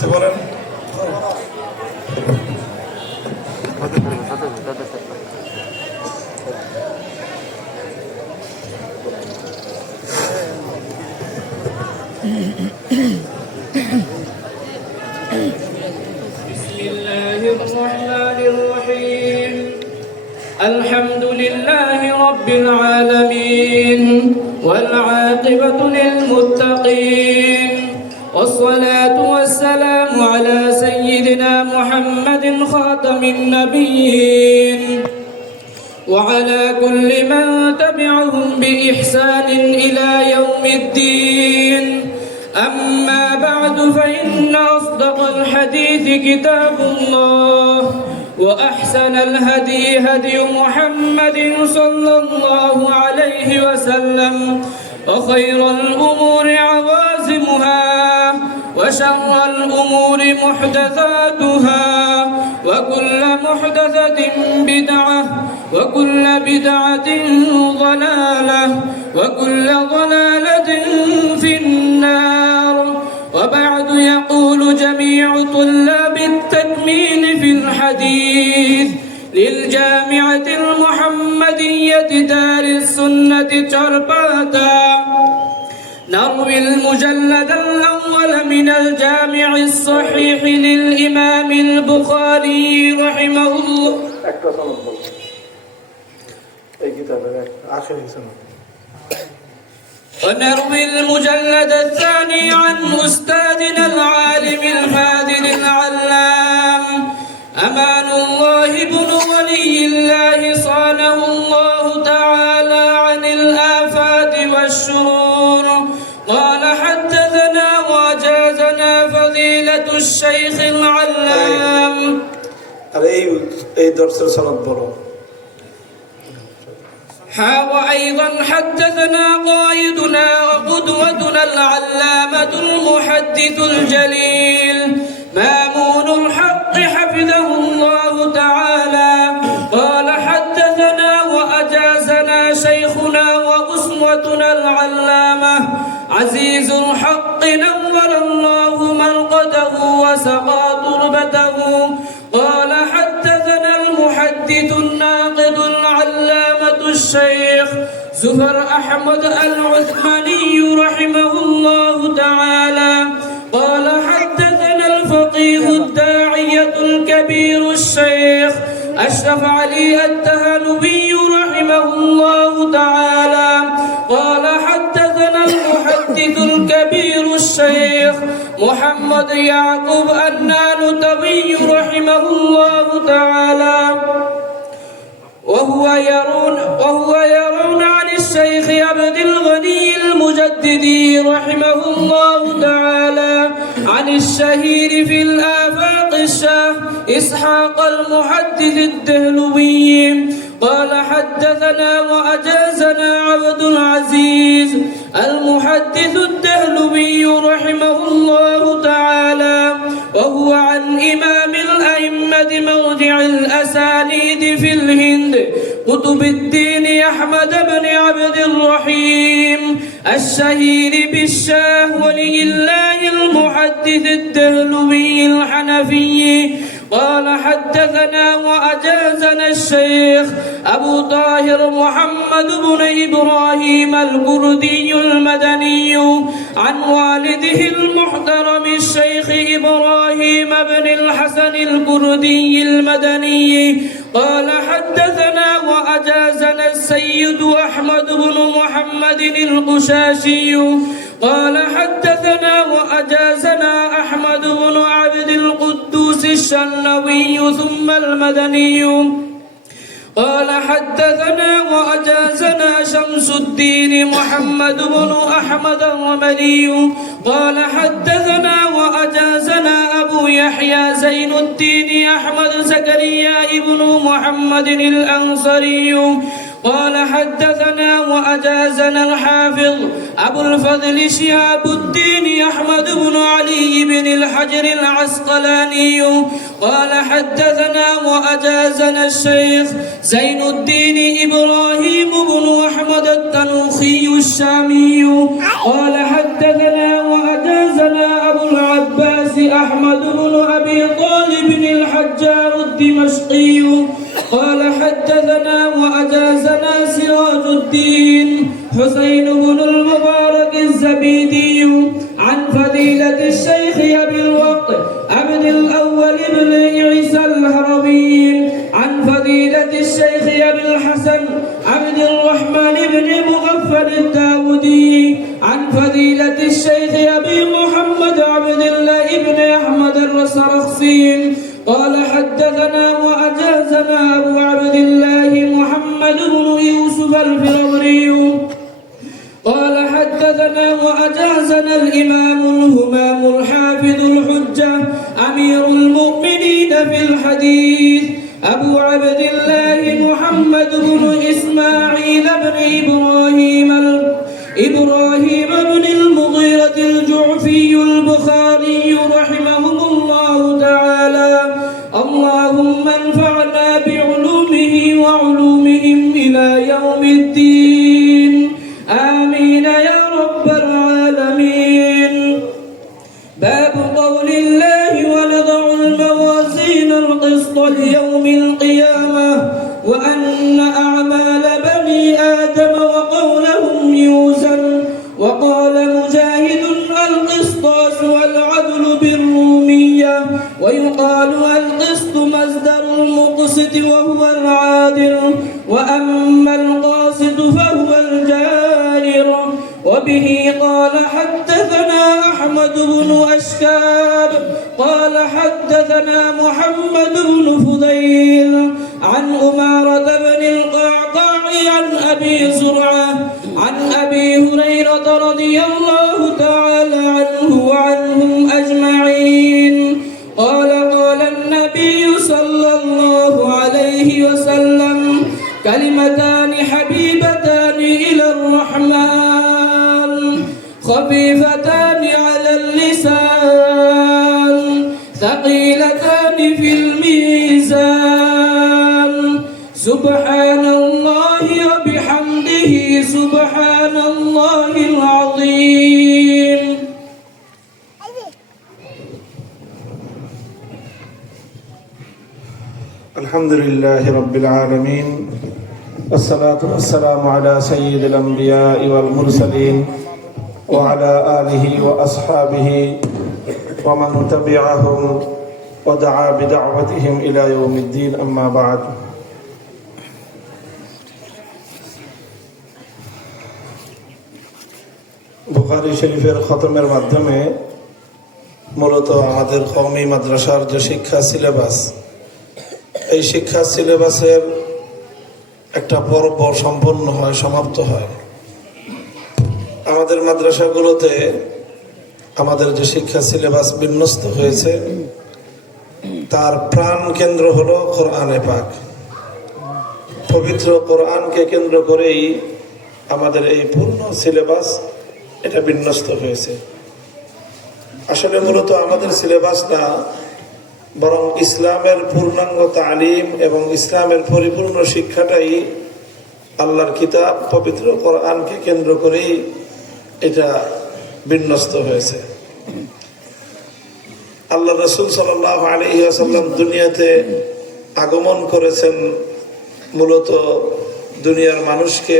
করতে বলেন। الحمد لله رب العالمين والعاقبة للمتقين والصلاة والسلام على سيدنا محمد خاتم النبيين وعلى كل من تبعهم بإحسان إلى يوم الدين. أما بعد فإن أصدق الحديث كتاب الله وأحسن الهدي هدي محمد صلى الله عليه وسلم وخير الأمور عوازمها وشر الأمور محدثاتها وكل محدثة بدعة وكل بدعة ضلالة وكل ضلالة في النار. وبعد يقول جميع طلاب التكميل في الحديث للجامعة المحمدية دار السنة ترباتا نروي المجلد الأول من الجامع الصحيح للإمام البخاري رحمه الله. ونروي المجلد الثاني عن أستاذنا العالم الفاضل العلام أمان الله بن ولي الله صانه الله تعالى عن الآفات والشرور قال حدثنا وأجازنا فضيلة الشيخ العلام. এই দর্শের সনদ বলো। وأيضا حدثنا قائدنا وقدوتنا العلامة المحدث الجليل مامون الحق حفظه الله تعالى قال حدثنا وأجازنا شيخنا وأسوتنا العلامة عزيز الحق نور الله مرقده وسقى تربته قال حدثنا المحدث الناقد العلامة الشيخ زفر أحمد العثماني رحمه الله تعالى قال حدثنا الفقيه الداعية الكبير الشيخ أشرف علي التهلبي رحمه الله تعالى قال حدثنا المحدث الكبير الشيخ محمد يعقوب النانوتوي رحمه الله تعالى وهو يرون عن الشيخ عبد الغني المجددي رحمه الله تعالى عن الشهير في الآفاق الشاه إسحاق المحدث الدهلوي قال حدثنا وأجازنا عبد العزيز المحدث الدهلوي رحمه الله تعالى وهو عن إمام الأئمة مرجع الأسانيد في الهند قطب الدين أحمد بن عبد الرحيم الشهير بالشاه ولي الله المحدث الدهلوي الحنفي قال حدثنا وأجازنا الشيخ أبو طاهر محمد بن إبراهيم الكردي المدني عن والده المحترم الشيخ إبراهيم بن الحسن الكردي المدني قال حدثنا وأجازنا السيد أحمد بن محمد القشاشي قال حدثنا وأجازنا أحمد بن عبد القدوس الشنوي ثم المدني قال حدثنا وأجازنا شمس الدين محمد بن أحمد الرملي قال حدثنا وأجازنا أبو يحيى زين الدين أحمد زكريا ابن محمد الأنصري قال حدثنا وأجازنا الحافظ أبو الفضل شهاب الدين أحمد بن علي بن الحجر العسقلاني قال حدثنا وأجازنا الشيخ زين الدين إبراهيم بن أحمد التنوخي الشامي قال حدثنا وأجازنا أبو العباس أحمد الحجار الدمشقي قال حدثنا وأجازنا سراج الدين حسين بن المبارك الزبيدي عن فضيلة الشيخ أبي الوقت عبد الأول بن عيسى الهروي عن فضيلة الشيخ أبي الحسن عبد الرحمن بن مغفل الداودي عن فضيلة الشيخ أبي محمد عبد الله بن أحمد الرسرخسي قال حدثنا وأجازنا أبو عبد الله محمد بن يوسف الفروري قال حدثنا وأجازنا الإمام الهمام الحافظ الحجة أمير المؤمنين في الحديث أبو عبد الله محمد بن إسماعيل بن إبراهيم بن المغيرة الجعفي البخاري رحمهم الله تعالى اللهم انفعنا بعلومه وعلومهم إلى يوم الدين آمين يا رب العالمين. باب قول الله ونضع الموازين القسط ليوم القيامة وأن أعمال بني آدم وقولهم يوزن وقال مجاهد القسطاس والعدل بالرومية ويقال القسط مصدر المقسط وهو العادل وأما القاسط فهو الجائر. وبه قال حدثنا أحمد بن أشكاب قال حدثنا محمد بن فضيل عن أمارة بن القعقاع عن أبي زرعة عن أبي هريرة رضي الله تعالى عنه وعنهم أجمعين قال قال النبي صلى الله عليه وسلم كلمتان حبيبتان إلى الرحمن خفيفتان على اللسان ثقيلتان في الميزان سبحان الله وبحمده سبحان الله العظيم. الحمد لله رب العالمين والصلاة والسلام على سيد الأنبياء والمرسلين وعلى آله وأصحابه ومن تبعهم ودعا بدعوتهم إلى يوم الدين أما بعد. বুখারী শরীফের খতমের মাধ্যমে মূলত আমাদের কওমি মাদ্রাসার যে শিক্ষা সিলেবাস, এই শিক্ষা সিলেবাসের একটা পর্ব সম্পন্ন হয়, সমাপ্ত হয়। আমাদের মাদ্রাসাগুলোতে আমাদের যে শিক্ষা সিলেবাস বিন্যস্ত হয়েছে তার প্রাণ কেন্দ্র হলো কোরআনে পাক। পবিত্র কোরআনকে কেন্দ্র করেই আমাদের এই পূর্ণ সিলেবাস এটা বিন্যস্ত হয়েছে। আসলে মূলত আমাদের সিলেবাস না, বরং ইসলামের পূর্ণাঙ্গ তালিম এবং ইসলামের পরিপূর্ণ শিক্ষাটাই আল্লাহর কিতাব পবিত্র কোরআনকে কেন্দ্র করেই এটা বিন্যস্ত হয়েছে। আল্লাহ রাসূল সাল্লাল্লাহু আলাইহি ওয়াসাল্লাম দুনিয়াতে আগমন করেছেন মূলত দুনিয়ার মানুষকে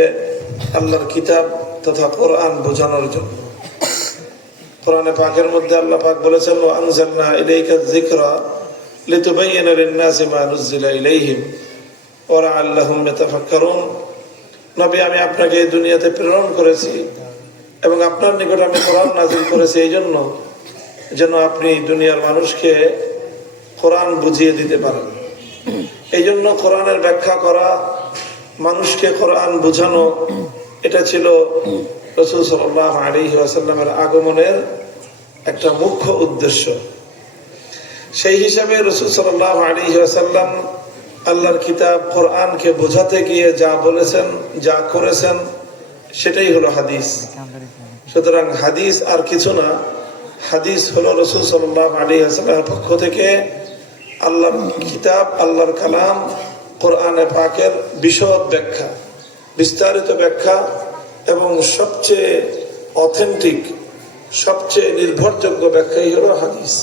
আল্লাহর কিতাব তথা কোরআন বোঝানোর জন্য। কোরআনে পাকের মধ্যে আল্লাহ পাক বলেছেন ওয়া আনজালনা ইলাইকা যিকরা লিতুবাইয়িনা লিন-নাসি মা নুযিলা ইলাইহিম ওয়া লাআল্লাহুম ইয়াতাফাক্কারুন। নবী, আমি আপনাকে এই দুনিয়াতে প্রেরণ করেছি এবং আপনার নিকট আমি কোরআন নাযিল করেছি এই জন্য যেন আপনি দুনিয়ার মানুষকে কোরআন বুঝিয়ে দিতে পারেন। এই জন্য কোরআনের ব্যাখ্যা করা, মানুষকে কোরআন বোঝানো, এটা ছিল রাসূল সাল্লাল্লাহু আলাইহি ওয়াসাল্লামের আগমনের একটা মুখ্য উদ্দেশ্য। সেই হিসাবে রাসূল সাল্লাল্লাহু আলাইহি ওয়াসাল্লাম আল্লাহর কিতাব কোরআনকে বোঝাতে গিয়ে যা বলেছেন, যা করেছেন, সেটাই হলো হাদিস। সুতরাং হাদিস আর কিছু না, হাদিস হলো রাসূল সাল্লাল্লাহু আলাইহি ওয়াসাল্লামের পক্ষ থেকে আল্লাহর কিতাব, আল্লাহর কালাম কোরআনে পাকের বিশদ ব্যাখ্যা, বিস্তারিত ব্যাখ্যা এবং সবচেয়ে অথেন্টিক, সবচেয়ে নির্ভরযোগ্য ব্যাখ্যাই হলো হাদিস।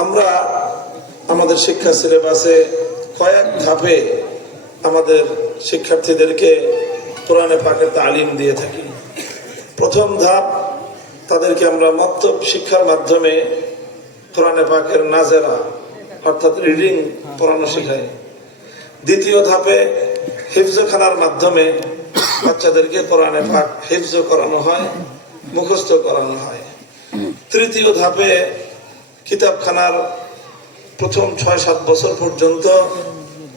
আমরা আমাদের শিক্ষা সিলেবাসে কয়েক ধাপে আমাদের শিক্ষার্থীদেরকে কোরআনে পাকের তালিম দিয়ে থাকি। প্রথম ধাপ, তাদেরকে আমরা মক্তব শিক্ষার মাধ্যমে কোরআনে পাকের নাজেরা অর্থাৎ রিডিং পড়ানো শেখাই। দ্বিতীয় ধাপে হিফজখানার মাধ্যমে বাচ্চাদেরকে কোরআনে পাক হিফজ করানো হয়, মুখস্থ করানো হয়। তৃতীয় ধাপে কিতাবখানার প্রথম 6-7 বছর পর্যন্ত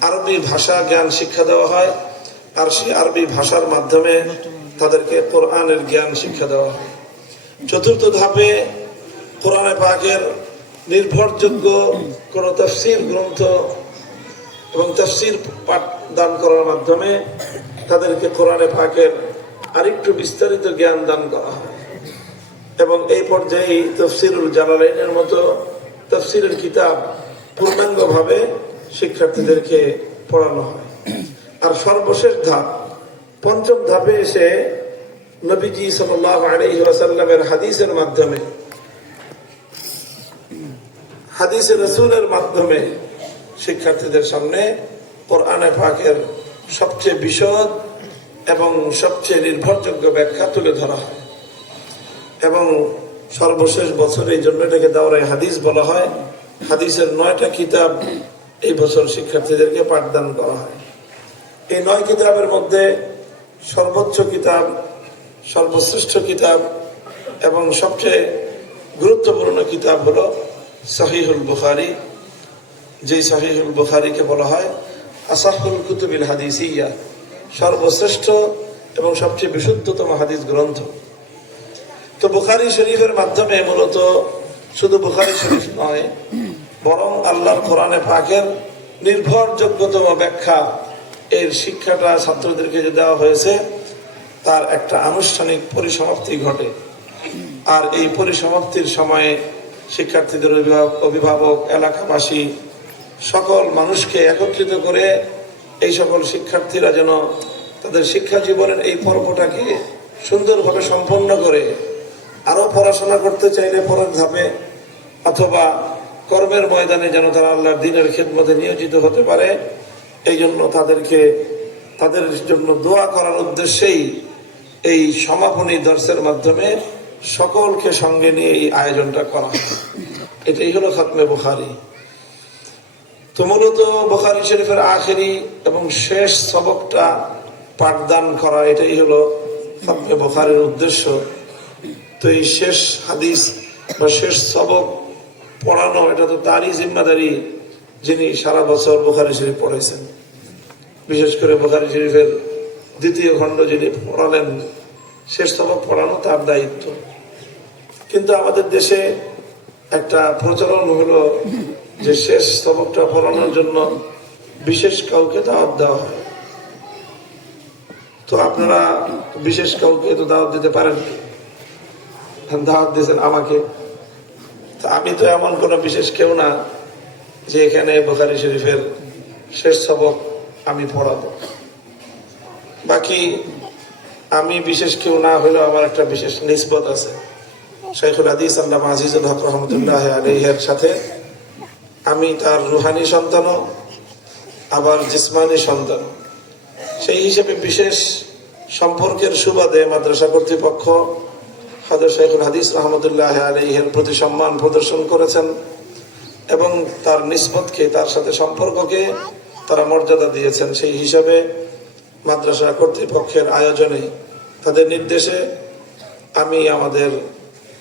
আরবি ভাষা জ্ঞান শিক্ষা দেওয়া হয়, আর সেই আরবি ভাষার মাধ্যমে তাদেরকে কোরআনের জ্ঞান শিক্ষা দেওয়া হয়। চতুর্থ ধাপে কোরআনে পাকের নির্ভরযোগ্য কোন তাফসীর গ্রন্থ এবং তাফসীর পাঠ দান করার মাধ্যমে তাদেরকে কোরআনে পাকের আরেকটু বিস্তারিত জ্ঞান দান করা হয়। এবং এই পর্যায়ে তাফসীরুল জালালাইনের মতো তাফসীরের কিতাব পূর্ণাঙ্গভাবে শিক্ষার্থীদেরকে পড়ানো হয়। আর সর্বশেষ ধাপ, পঞ্চম ধাপে এসে নবীজি সাল্লাল্লাহু আলাইহি ওয়াসাল্লামের হাদিসের মাধ্যমে, হাদিসে রাসূলের মাধ্যমে শিক্ষার্থীদের সামনে কোরআনে পাকের সবচেয়ে বিশদ এবং সবচেয়ে নির্ভরযোগ্য ব্যাখ্যা তুলে ধরা হয়। এবং সর্বশেষ বছর এই জন্য এটাকে দাওরায়ে হাদিস বলা হয়। হাদিসের 9টা কিতাব এই বছর শিক্ষার্থীদেরকে পাঠদান করা হয়। এই 9 কিতাবের মধ্যে সর্বোচ্চ কিতাব, সর্বশ্রেষ্ঠ কিতাব এবং সবচেয়ে গুরুত্বপূর্ণ কিতাব হলো সহিহুল বুখারী। যে সহিহুল বুখারীকে বলা হয় আসাহুল কুতুবিল হাদিসিয়া, সর্বশ্রেষ্ঠ এবং সবচেয়ে বিশুদ্ধতম হাদিস গ্রন্থ। তো বুখারী শরীফের মাধ্যমে মূলত শুধু বুখারী শরীফ নয়, বরং আল্লাহর কোরআনে পাকের নির্ভরযোগ্যতম ব্যাখ্যা, এর শিক্ষাটা ছাত্রদেরকে যে দেওয়া হয়েছে তার একটা আনুষ্ঠানিক পরিসমাপ্তি ঘটে। আর এই পরিসমাপ্তির সময়ে শিক্ষার্থীদের অভিভাবক, এলাকাবাসী সকল মানুষকে একত্রিত করে এই সকল শিক্ষার্থীরা যেন তাদের শিক্ষা জীবনের এই পর্বটাকে সুন্দরভাবে সম্পন্ন করে আরো পড়াশোনা করতে চাইলে পরের ধাপে অথবা কর্মের ময়দানে যেন তারা আল্লাহর দ্বীনের খিদমতে নিয়োজিত হতে পারে, এই জন্য তাদেরকে তাদের জন্য দোয়া করার উদ্দেশ্যেই এই সমাপনী দর্শের মাধ্যমে সকলকে সঙ্গে নিয়ে এই আয়োজনটা করা হয়। এটাই হলো খতমে বুখারী। তো মূলত বুখারী শরীফের আখেরি এবং শেষ সবকটা পাঠদান করা, এটাই হলো খতমে বুখারীর উদ্দেশ্য। তো এই শেষ হাদিস বা শেষ সবক পড়ানো, এটা তো তারই জিম্মাদারি যিনি সারা বছর বুখারী শরীফ পড়েছেন। বিশেষ করে বুখারী শরীফের 2য় খণ্ড যিনি পড়ালেন, শেষ সবক পড়ানো তার দায়িত্ব। কিন্তু আমাদের দেশে একটা প্রচলন হলো যে শেষ সবকটা পড়ানোর জন্য বিশেষ কাউকে দাওয়াত দেওয়া হয়। তো আপনারা বিশেষ কাউকে তো দাওয়াত দিতে পারেন, দাওয়াত দিয়েছেন আমাকে। তো আমি তো এমন কোনো বিশেষ কেউ না যে এখানে বুখারী শরীফের শেষ সবক আমি পড়াবো। বাকি আমি বিশেষ কেউ না হলেও আমার একটা বিশেষ নিসবত আছে। শাইখুল হাদিস আল্লামা আজিজুল হক রহমতুল্লাহ আলাইহির সাথে আমি তার রুহানি সন্তানও আবার জিসমানি সন্তান। সেই হিসেবে বিশেষ সম্পর্কের সুবাদে মাদ্রাসা কর্তৃপক্ষ হযরত শাইখুল হাদিস রহমতুল্লাহ আলাইহির প্রতি সম্মান প্রদর্শন করেছেন এবং তার নিসবতকে, তার সাথে সম্পর্ককে তারা মর্যাদা দিয়েছেন। সেই হিসাবে মাদ্রাসা কর্তৃপক্ষের আয়োজনে, তাদের নির্দেশে আমি আমাদের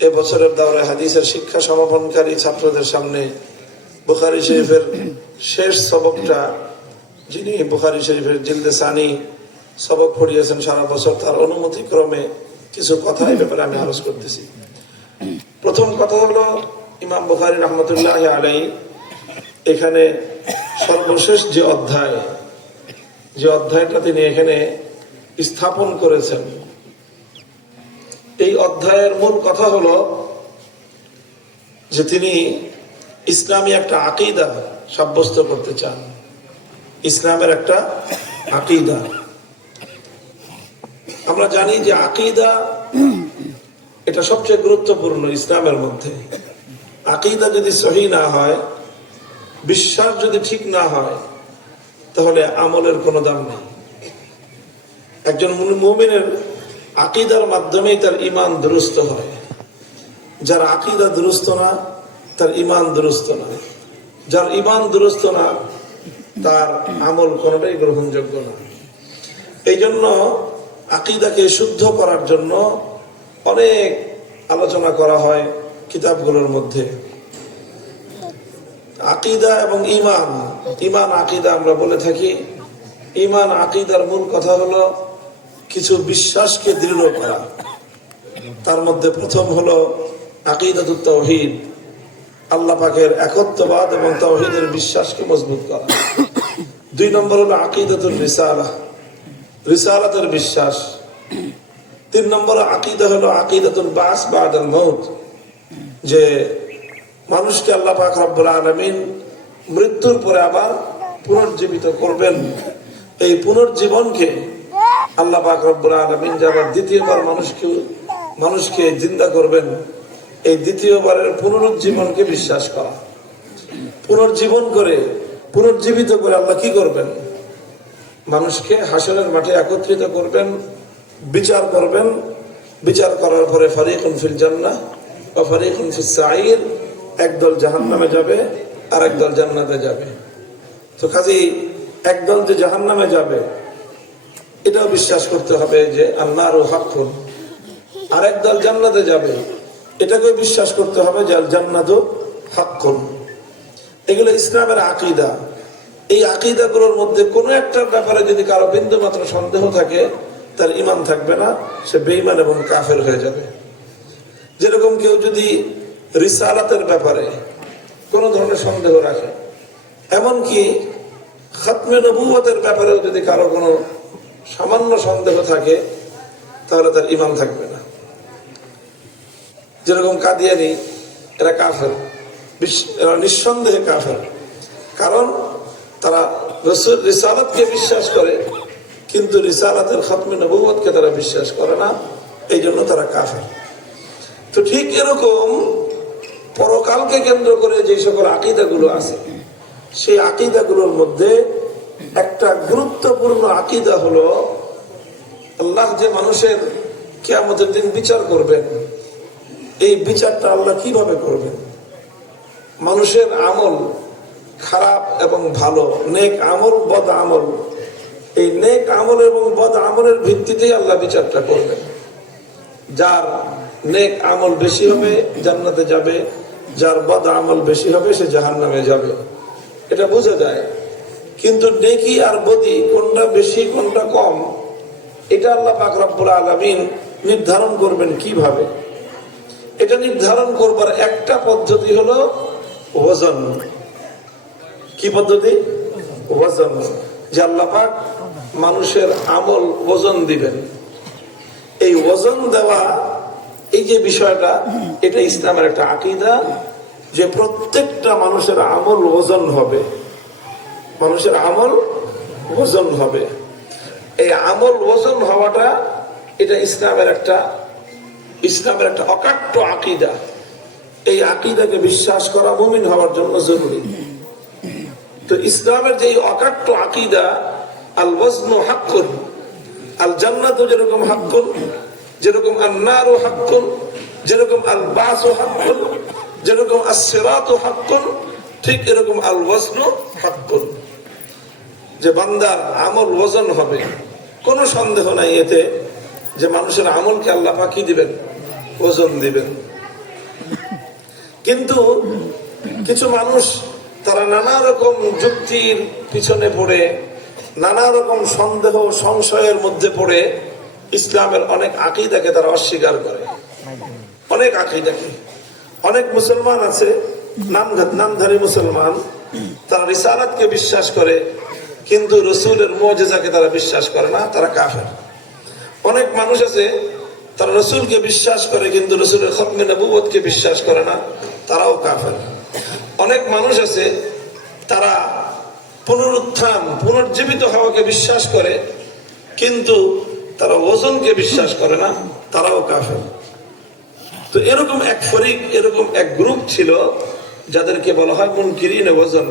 এবছরের দাওরায়ে হাদিসের শিক্ষা সমাপনকারী ছাত্রদের সামনে বুখারী শরীফের শেষ সবকটা, যিনি বুখারী শরীফের জিলদে সানি সবক পড়িয়েছেন সারা বছর, তার অনুমতি ক্রমে কিছু কথা এই ব্যাপারে আমি আলোচ করতেছি। প্রথম কথা হলো ইমাম বুখারী রহমতুল্লাহ আলাইহি এখানে সর্বশেষ যে অধ্যায়টা তিনি এখানে স্থাপন করেছেন, এই অধ্যায়ের মূল কথা হলো যে তিনি ইসলামী একটা আকীদা সাব্যস্ত করতে চান। ইসলামের একটা আকীদা, আমরা জানি যে আকীদা এটা সবচেয়ে গুরুত্বপূর্ণ ইসলামের মধ্যে। আকীদা যদি সহি না হয়, বিশ্বাস যদি ঠিক না হয়, তাহলে আমলের কোনো দাম নেই। একজন মুমিনের আকীদার মাধ্যমেই তার ঈমান দুরুস্ত হয়। যার আকীদা দুরুস্ত না, তার ঈমান দুরুস্ত না। যার ঈমান দুরুস্ত না, তার আমল কোনোটাই গ্রহণযোগ্য না। এই জন্য আকীদাকে শুদ্ধ করার জন্য অনেক আলোচনা করা হয় কিতাবগুলোর মধ্যে। আকীদা এবং ঈমান, ঈমান আকীদা আমরা বলে থাকি। ঈমান আকীদার মূল কথা হলো কিছু বিশ্বাসকে দৃঢ় করা। তার মধ্যে প্রথম হলো আকীদাতুত তাওহীদ, আল্লাহ পাকের একত্ববাদ এবং তাওহীদের বিশ্বাসকে মজবুত করা। 2 নম্বর হলো আকীদাতুল রিসালাহ, রিসালাতের বিশ্বাস। 3 নম্বর আকীদা হলো আকীদাতুল বাস বাদাল মউত, যে মানুষকে আল্লাহ পাক রব্বুল আলামিন মৃত্যুর পরে আবার পুনর্জীবিত করবেন। এই পুনর্জীবনকে আল্লাহ পাক রব্বুল আলামিন যে আবার দ্বিতীয়বার মানুষকে জিন্দা করবেন, এই দ্বিতীয়বারের পুনরুজ্জীবনকে বিশ্বাস করা। পুনর্জীবন করে, পুনর্জীবিত করে আল্লাহ কি করবেন? মানুষকে হাসরের মাঠে একত্রিত করবেন, বিচার করবেন। বিচার করার পরে ফারিকুন ফিল জান্নাহ ওয়া ফারিকুন ফিস সাঈর, একদল জাহান্নামে যাবে আর একদল জান্নাতে যাবে। তো কাজেই একদল যে জাহান্নামে যাবে এটাও বিশ্বাস করতে হবে যে আন-নারু হাক্কুন, আর একদল জান্নাতে যাবে এটাকেও বিশ্বাস করতে হবে যে আল জান্নাতু হাক্কুন। এগুলো ইসলামের আকীদা। এই আকীদাগুলোর মধ্যে কোনো একটার ব্যাপারে যদি কারো বিন্দু মাত্র সন্দেহ থাকে, তার ঈমান থাকবে না, সে বেঈমান এবং কাফের হয়ে যাবে। যেরকম কেউ যদি রিসালাতের ব্যাপারে কোনো ধরনের সন্দেহ রাখে, এমনকি খাতমে নবুয়তের ব্যাপারেও যদি কারো কোনো সামান্য সন্দেহ থাকে, তাহলে তার ঈমান থাকবে না। যেরকম কাদিয়ানি, এরা কাফের, এরা নিঃসন্দেহে কাফের। কারণ তারা রাসূল রিসালাতকে বিশ্বাস করে, কিন্তু রিসালাতের খাতমে নবুয়তকে তারা বিশ্বাস করে না, এই জন্য তারা কাফের। তো ঠিক এরকম পরকালকে কেন্দ্র করে যে সকল আকীদাগুলো আছে, সেই আকীদাগুলোর মধ্যে একটা গুরুত্বপূর্ণ আকীদা হলো আল্লাহ যে মানুষের কিয়ামতের দিন বিচার করবেন, এই বিচারটা আল্লাহ কিভাবে করবেন। মানুষের আমল খারাপ এবং ভালো, নেক আমল বদ আমল, এই নেক আমল এবং বদ আমলের ভিত্তিতেই আল্লাহ বিচারটা করবেন। যার নেক আমল বেশি হবে জান্নাতে যাবে, যার বদ আমল বেশি হবে সে জাহান্নামে যাবে, এটা বোঝা যায়। কিন্তু নেকি আর বদি কোনটা বেশি কোনটা কম, এটা আল্লাহ পাক রব্বুল আলামিন নির্ধারণ করবেন কিভাবে। এটা নির্ধারণ করবার একটা পদ্ধতি হলো ওজন। কি পদ্ধতি? ওজন। যে আল্লাহ পাক মানুষের আমল ওজন দিবেন। এই ওজন দেওয়া, এই যে বিষয়টা, এটা ইসলামের একটা আকীদা, যে প্রত্যেকটা মানুষের আমল ওজন হবে। মানুষের আমল ওজন হবে। এই আমল ওজন হওয়াটা, এটা ইসলামের একটা অকাট্য আকীদা। এই আকীদাকে বিশ্বাস করা মুমিন হওয়ার জন্য জরুরি। তো ইসলামের যে অকাট্য আকীদা, আল ওয়াজনু হাক্কুন, আল জান্নাতু যেরকম হাক্কুন, যেরকম আন-নারু হাক্কুন, যেরকম আল বাসু হাক্কুন, যেরকম আস-সিরাতু হাক্কুন, ঠিক এরকম আল ওয়াজনু হাক্কুন, যে বান্দার আমল ওজন হবে। কোনো সন্দেহ নাই এতে যে মানুষের আমলকে আল্লাহ পাক কি দিবেন? ওজন দিবেন। কিন্তু কিছু মানুষ তারা নানা রকম যুক্তির পিছনে পড়ে, নানা রকম সন্দেহ সংশয়ের মধ্যে পড়ে ইসলামের অনেক আকীদাকে তারা অস্বীকার করে। অনেক আকীদাকে, অনেক মুসলমান আছে নামধারী মুসলমান, তারা রিসালাতকে বিশ্বাস করে, কিন্তু রসুলের মুজিজাকে তারা বিশ্বাস করে না, তারা কাফের। অনেক মানুষ আছে তারা রসুলকে বিশ্বাস করে, কিন্তু রসুলের খতমে নবুয়তকে বিশ্বাস করে না, তারাও কাফের। অনেক মানুষ আছে তারা পুনরুত্থান, পুনর্জীবিত হওয়াকে বিশ্বাস করে, কিন্তু তারা ওজনকে বিশ্বাস করে না, তারাও কাফের। তো এরকম এক ফরিক, এরকম এক গ্রুপ ছিল যাদেরকে বলা হয় মুনকিরিন ওজন।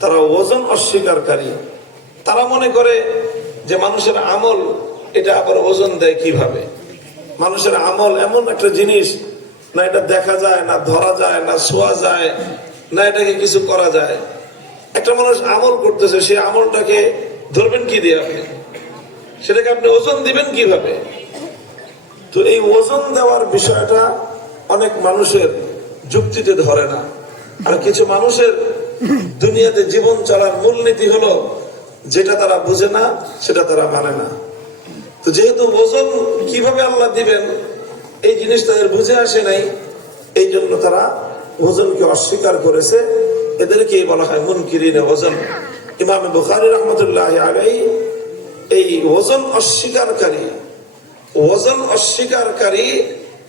তারা ওজন অস্বীকারী। তারা মনে করে যে মানুষের আমল এটা আবার ওজন দেয় কিভাবে। মানুষের আমল এমন একটা জিনিস, না এটা দেখা যায়, না ধরা যায়, না ছোঁয়া যায়, না এটাকে কিছু করা যায়। একটা মানুষ আমল করতেছে, সেই আমলটাকে ধরবেন কি দিয়ে আপনি? সেটাকে আপনি ওজন দিবেন কিভাবে? তো এই ওজন দেওয়ার বিষয়টা অনেক মানুষের যুক্তিতে ধরে না। আর কিছু মানুষের দুনিয়াতে জীবন চলার মূলনীতি হলো যেটা তারা বুঝে না সেটা তারা মানে না। তো যেহেতু ওজন কিভাবে আল্লাহ দিবেন এই জিনিস তাদের বুঝে আসে নাই, এই জন্য তারা ওজনকে অস্বীকার করেছে। এদেরকে বলা হয় মুনকিরিনে ওজন। ইমাম বুখারী রাহমাতুল্লাহি আলাইহি এই ওজন অস্বীকারী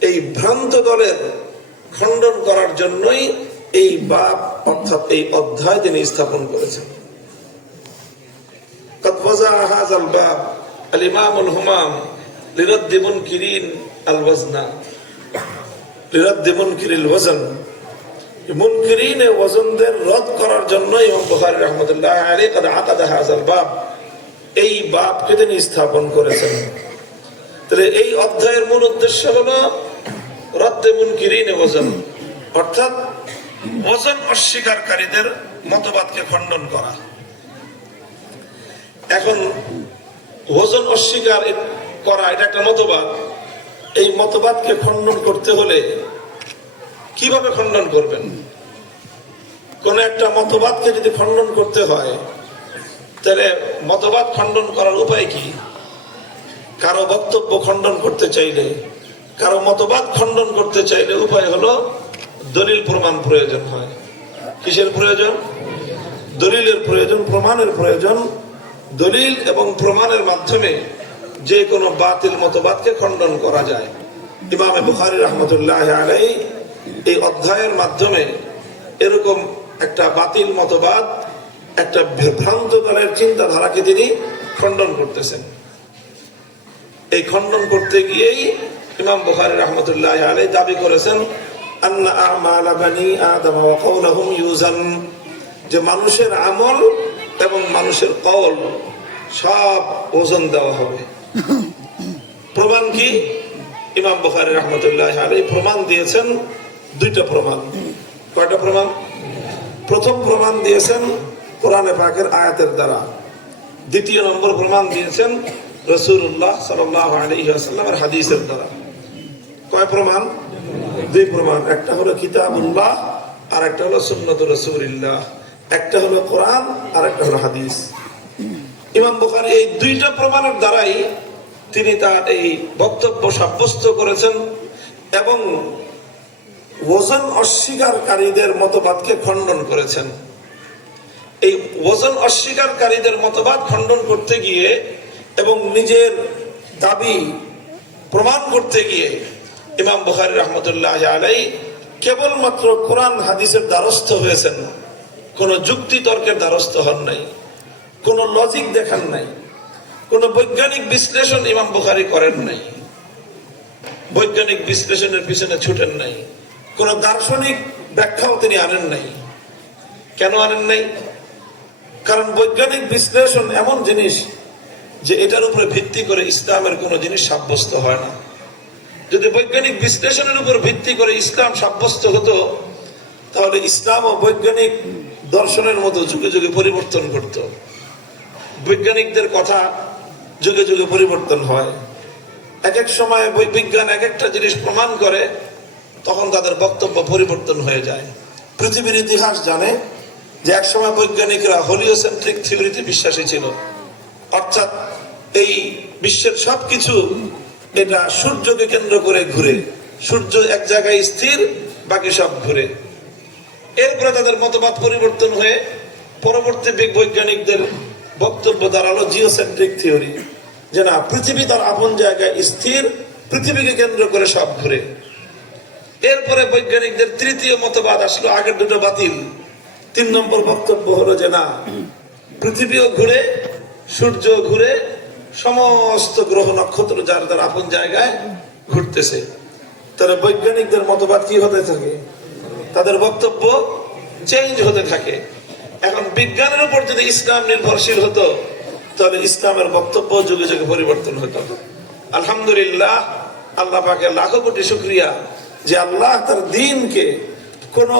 এই ভ্রান্ত দলের খণ্ডন করার জন্যই এই বাব অর্থাৎ এই অধ্যায় তিনি স্থাপন করেছেন। قد وضع هذا الباب الإمام الهمام لرد منكرين الوزن لرد منكر الوزن। মুনকিরিনে ওজনদের রদ করার জন্য ইমাম বুখারী রাহমাতুল্লাহি আলাইহি قد عقد هذا الباب এই বাবকে তিনি স্থাপন করেছেন। তাহলে এই অধ্যায়ের মূল উদ্দেশ্য হলো রদ্দে মুনকিরিনে ওজন, অর্থাৎ ওজন অস্বীকারীদের মতবাদকে খণ্ডন করা। এখন ওজন অস্বীকার করা এটা একটা মতবাদ। এই মতবাদকে খণ্ডন করতে হলে কিভাবে খণ্ডন করবেন? কোন একটা মতবাদকে যদি খণ্ডন করতে হয় তাহলে মতবাদ খণ্ডন করার উপায় কি? কারো বক্তব্য খণ্ডন করতে চাইলে, কারো মতবাদ খণ্ডন করতে চাইলে উপায় হলো দলিল প্রমাণ প্রয়োজন হয়। কিসের প্রয়োজন? দলিলের প্রয়োজন, প্রমাণের প্রয়োজন। দলিল এবং প্রমাণের মাধ্যমে যে কোনো বাতিল মতবাদকে খণ্ডন করা যায়। ইমাম বুখারী রাহমাতুল্লাহি আলাইহি এই অধ্যায়ের মাধ্যমে এরকম একটা বাতিল মতবাদ, একটা ভ্রান্ত দলের চিন্তাধারাকে তিনি খণ্ডন করতেছেন। এই খণ্ডন করতে গিয়েই ইমাম বুখারী রাহমাতুল্লাহি আলাইহি দাবি করেছেন আন্না আমাল বানি আদম ওয়া কওলুহুম ইউজান, যে মানুষের আমল এবং মানুষের কওল সব ওজন দেওয়া হবে। প্রমাণ কি? ইমাম বুখারী রাহমাতুল্লাহি আলাইহি প্রমাণ দিয়েছেন দুইটা প্রমাণ। কয়টা প্রমাণ? প্রথম প্রমাণ দিয়েছেন কোরআনে পাকের আয়াতের দ্বারা। দ্বিতীয় নম্বর প্রমাণ দিয়েছেন রাসূলুল্লাহ সাল্লাল্লাহু আলাইহি ওয়াসাল্লামের হাদিসের দ্বারা। কয় প্রমাণ? দুই প্রমাণ। একটা হলো কিতাবুল্লাহ আর একটা হলো সুন্নাতুর রাসূলিল্লাহ। একটা হলো কোরআন আর একটা হলো হাদিস। ইমাম বুখারী এই দুইটা প্রমাণের দ্বারাই তিনি তার এই বক্তব্য সাব্যস্ত করেছেন এবং ওজন অস্বীকারীদের মতবাদকে খণ্ডন করেছেন। এই ওজন অস্বীকারীদের মতবাদ খণ্ডন করতে গিয়ে এবং নিজের দাবি প্রমাণ করতে গিয়ে ইমাম বুখারী রাহমাতুল্লাহি আলাইহি কেবলমাত্র কোরআন হাদিসের দ্বারস্থ হয়েছেন, কোন যুক্তি তর্কের দ্বারস্থ হন নাই, কোন লজিক দেখান নাই, কোন বৈজ্ঞানিক বিশ্লেষণ ইমাম বুখারী করেন নাই, বৈজ্ঞানিক বিশ্লেষণের পিছনে ছুটেন নাই, কোন দার্শনিক ব্যাখ্যাও তিনি আনেন নাই। কেন আনেন নাই? কারণ বৈজ্ঞানিক বিশ্লেষণ এমন জিনিস যে এটার উপরে ভিত্তি করে ইসলামের কোন জিনিস সাব্যস্ত হয় না। যদি বৈজ্ঞানিক বিশ্লেষণের উপর ভিত্তি করে ইসলাম সাব্যস্ত হতো তাহলে ইসলাম ও বৈজ্ঞানিক দর্শনের মতো যুগে যুগে পরিবর্তন করত। বৈজ্ঞানিকদের কথা যুগে যুগে পরিবর্তন হয়। এক এক সময় বিজ্ঞান এক একটা জিনিস প্রমাণ করে, তখন তাদের বক্তব্য পরিবর্তন হয়ে যায়। পৃথিবীর ইতিহাস জানে যে এক সময় বৈজ্ঞানিকরা হোলিওসেন্ট্রিক থিওরিতে বিশ্বাসী ছিল, অর্থাৎ এই বিশ্বের সবকিছু এটা সূর্যকে কেন্দ্র করে ঘুরে, সূর্য এক জায়গায় স্থির, বাকি সব ঘুরে। এরপরে তাদের মতবাদ পরিবর্তন হয়ে পরবর্তী বৈজ্ঞানিকদের বক্তব্য দাঁড়ালো জিওসেন্ট্রিক থিওরি, যে না, পৃথিবী তার আপন জায়গায় স্থির, পৃথিবীকে কেন্দ্র করে সব ঘুরে। এরপরে বৈজ্ঞানিকদের তৃতীয় মতবাদ আসলো, আগের দুটো বাতিল। 3 নম্বর বক্তব্য হলো যে না, পৃথিবীও ঘুরে, সূর্য ঘুরে, সমস্ত গ্রহ নক্ষত্র যার যার আপন জায়গায় ঘুরতেছে। তাহলে বৈজ্ঞানিকদের মতবাদ কি হতে থাকে? তাদের বক্তব্য চেঞ্জ হতে থাকে। এখন বিজ্ঞানের উপর যদি ইসলাম নির্ভরশীল হতো তাহলে ইসলামের বক্তব্য যুগে যুগে পরিবর্তন হতো। আলহামদুলিল্লাহ, আল্লাহ পাকের লাখো কোটি শুকরিয়া যে আল্লাহ তার দ্বীনকে কোন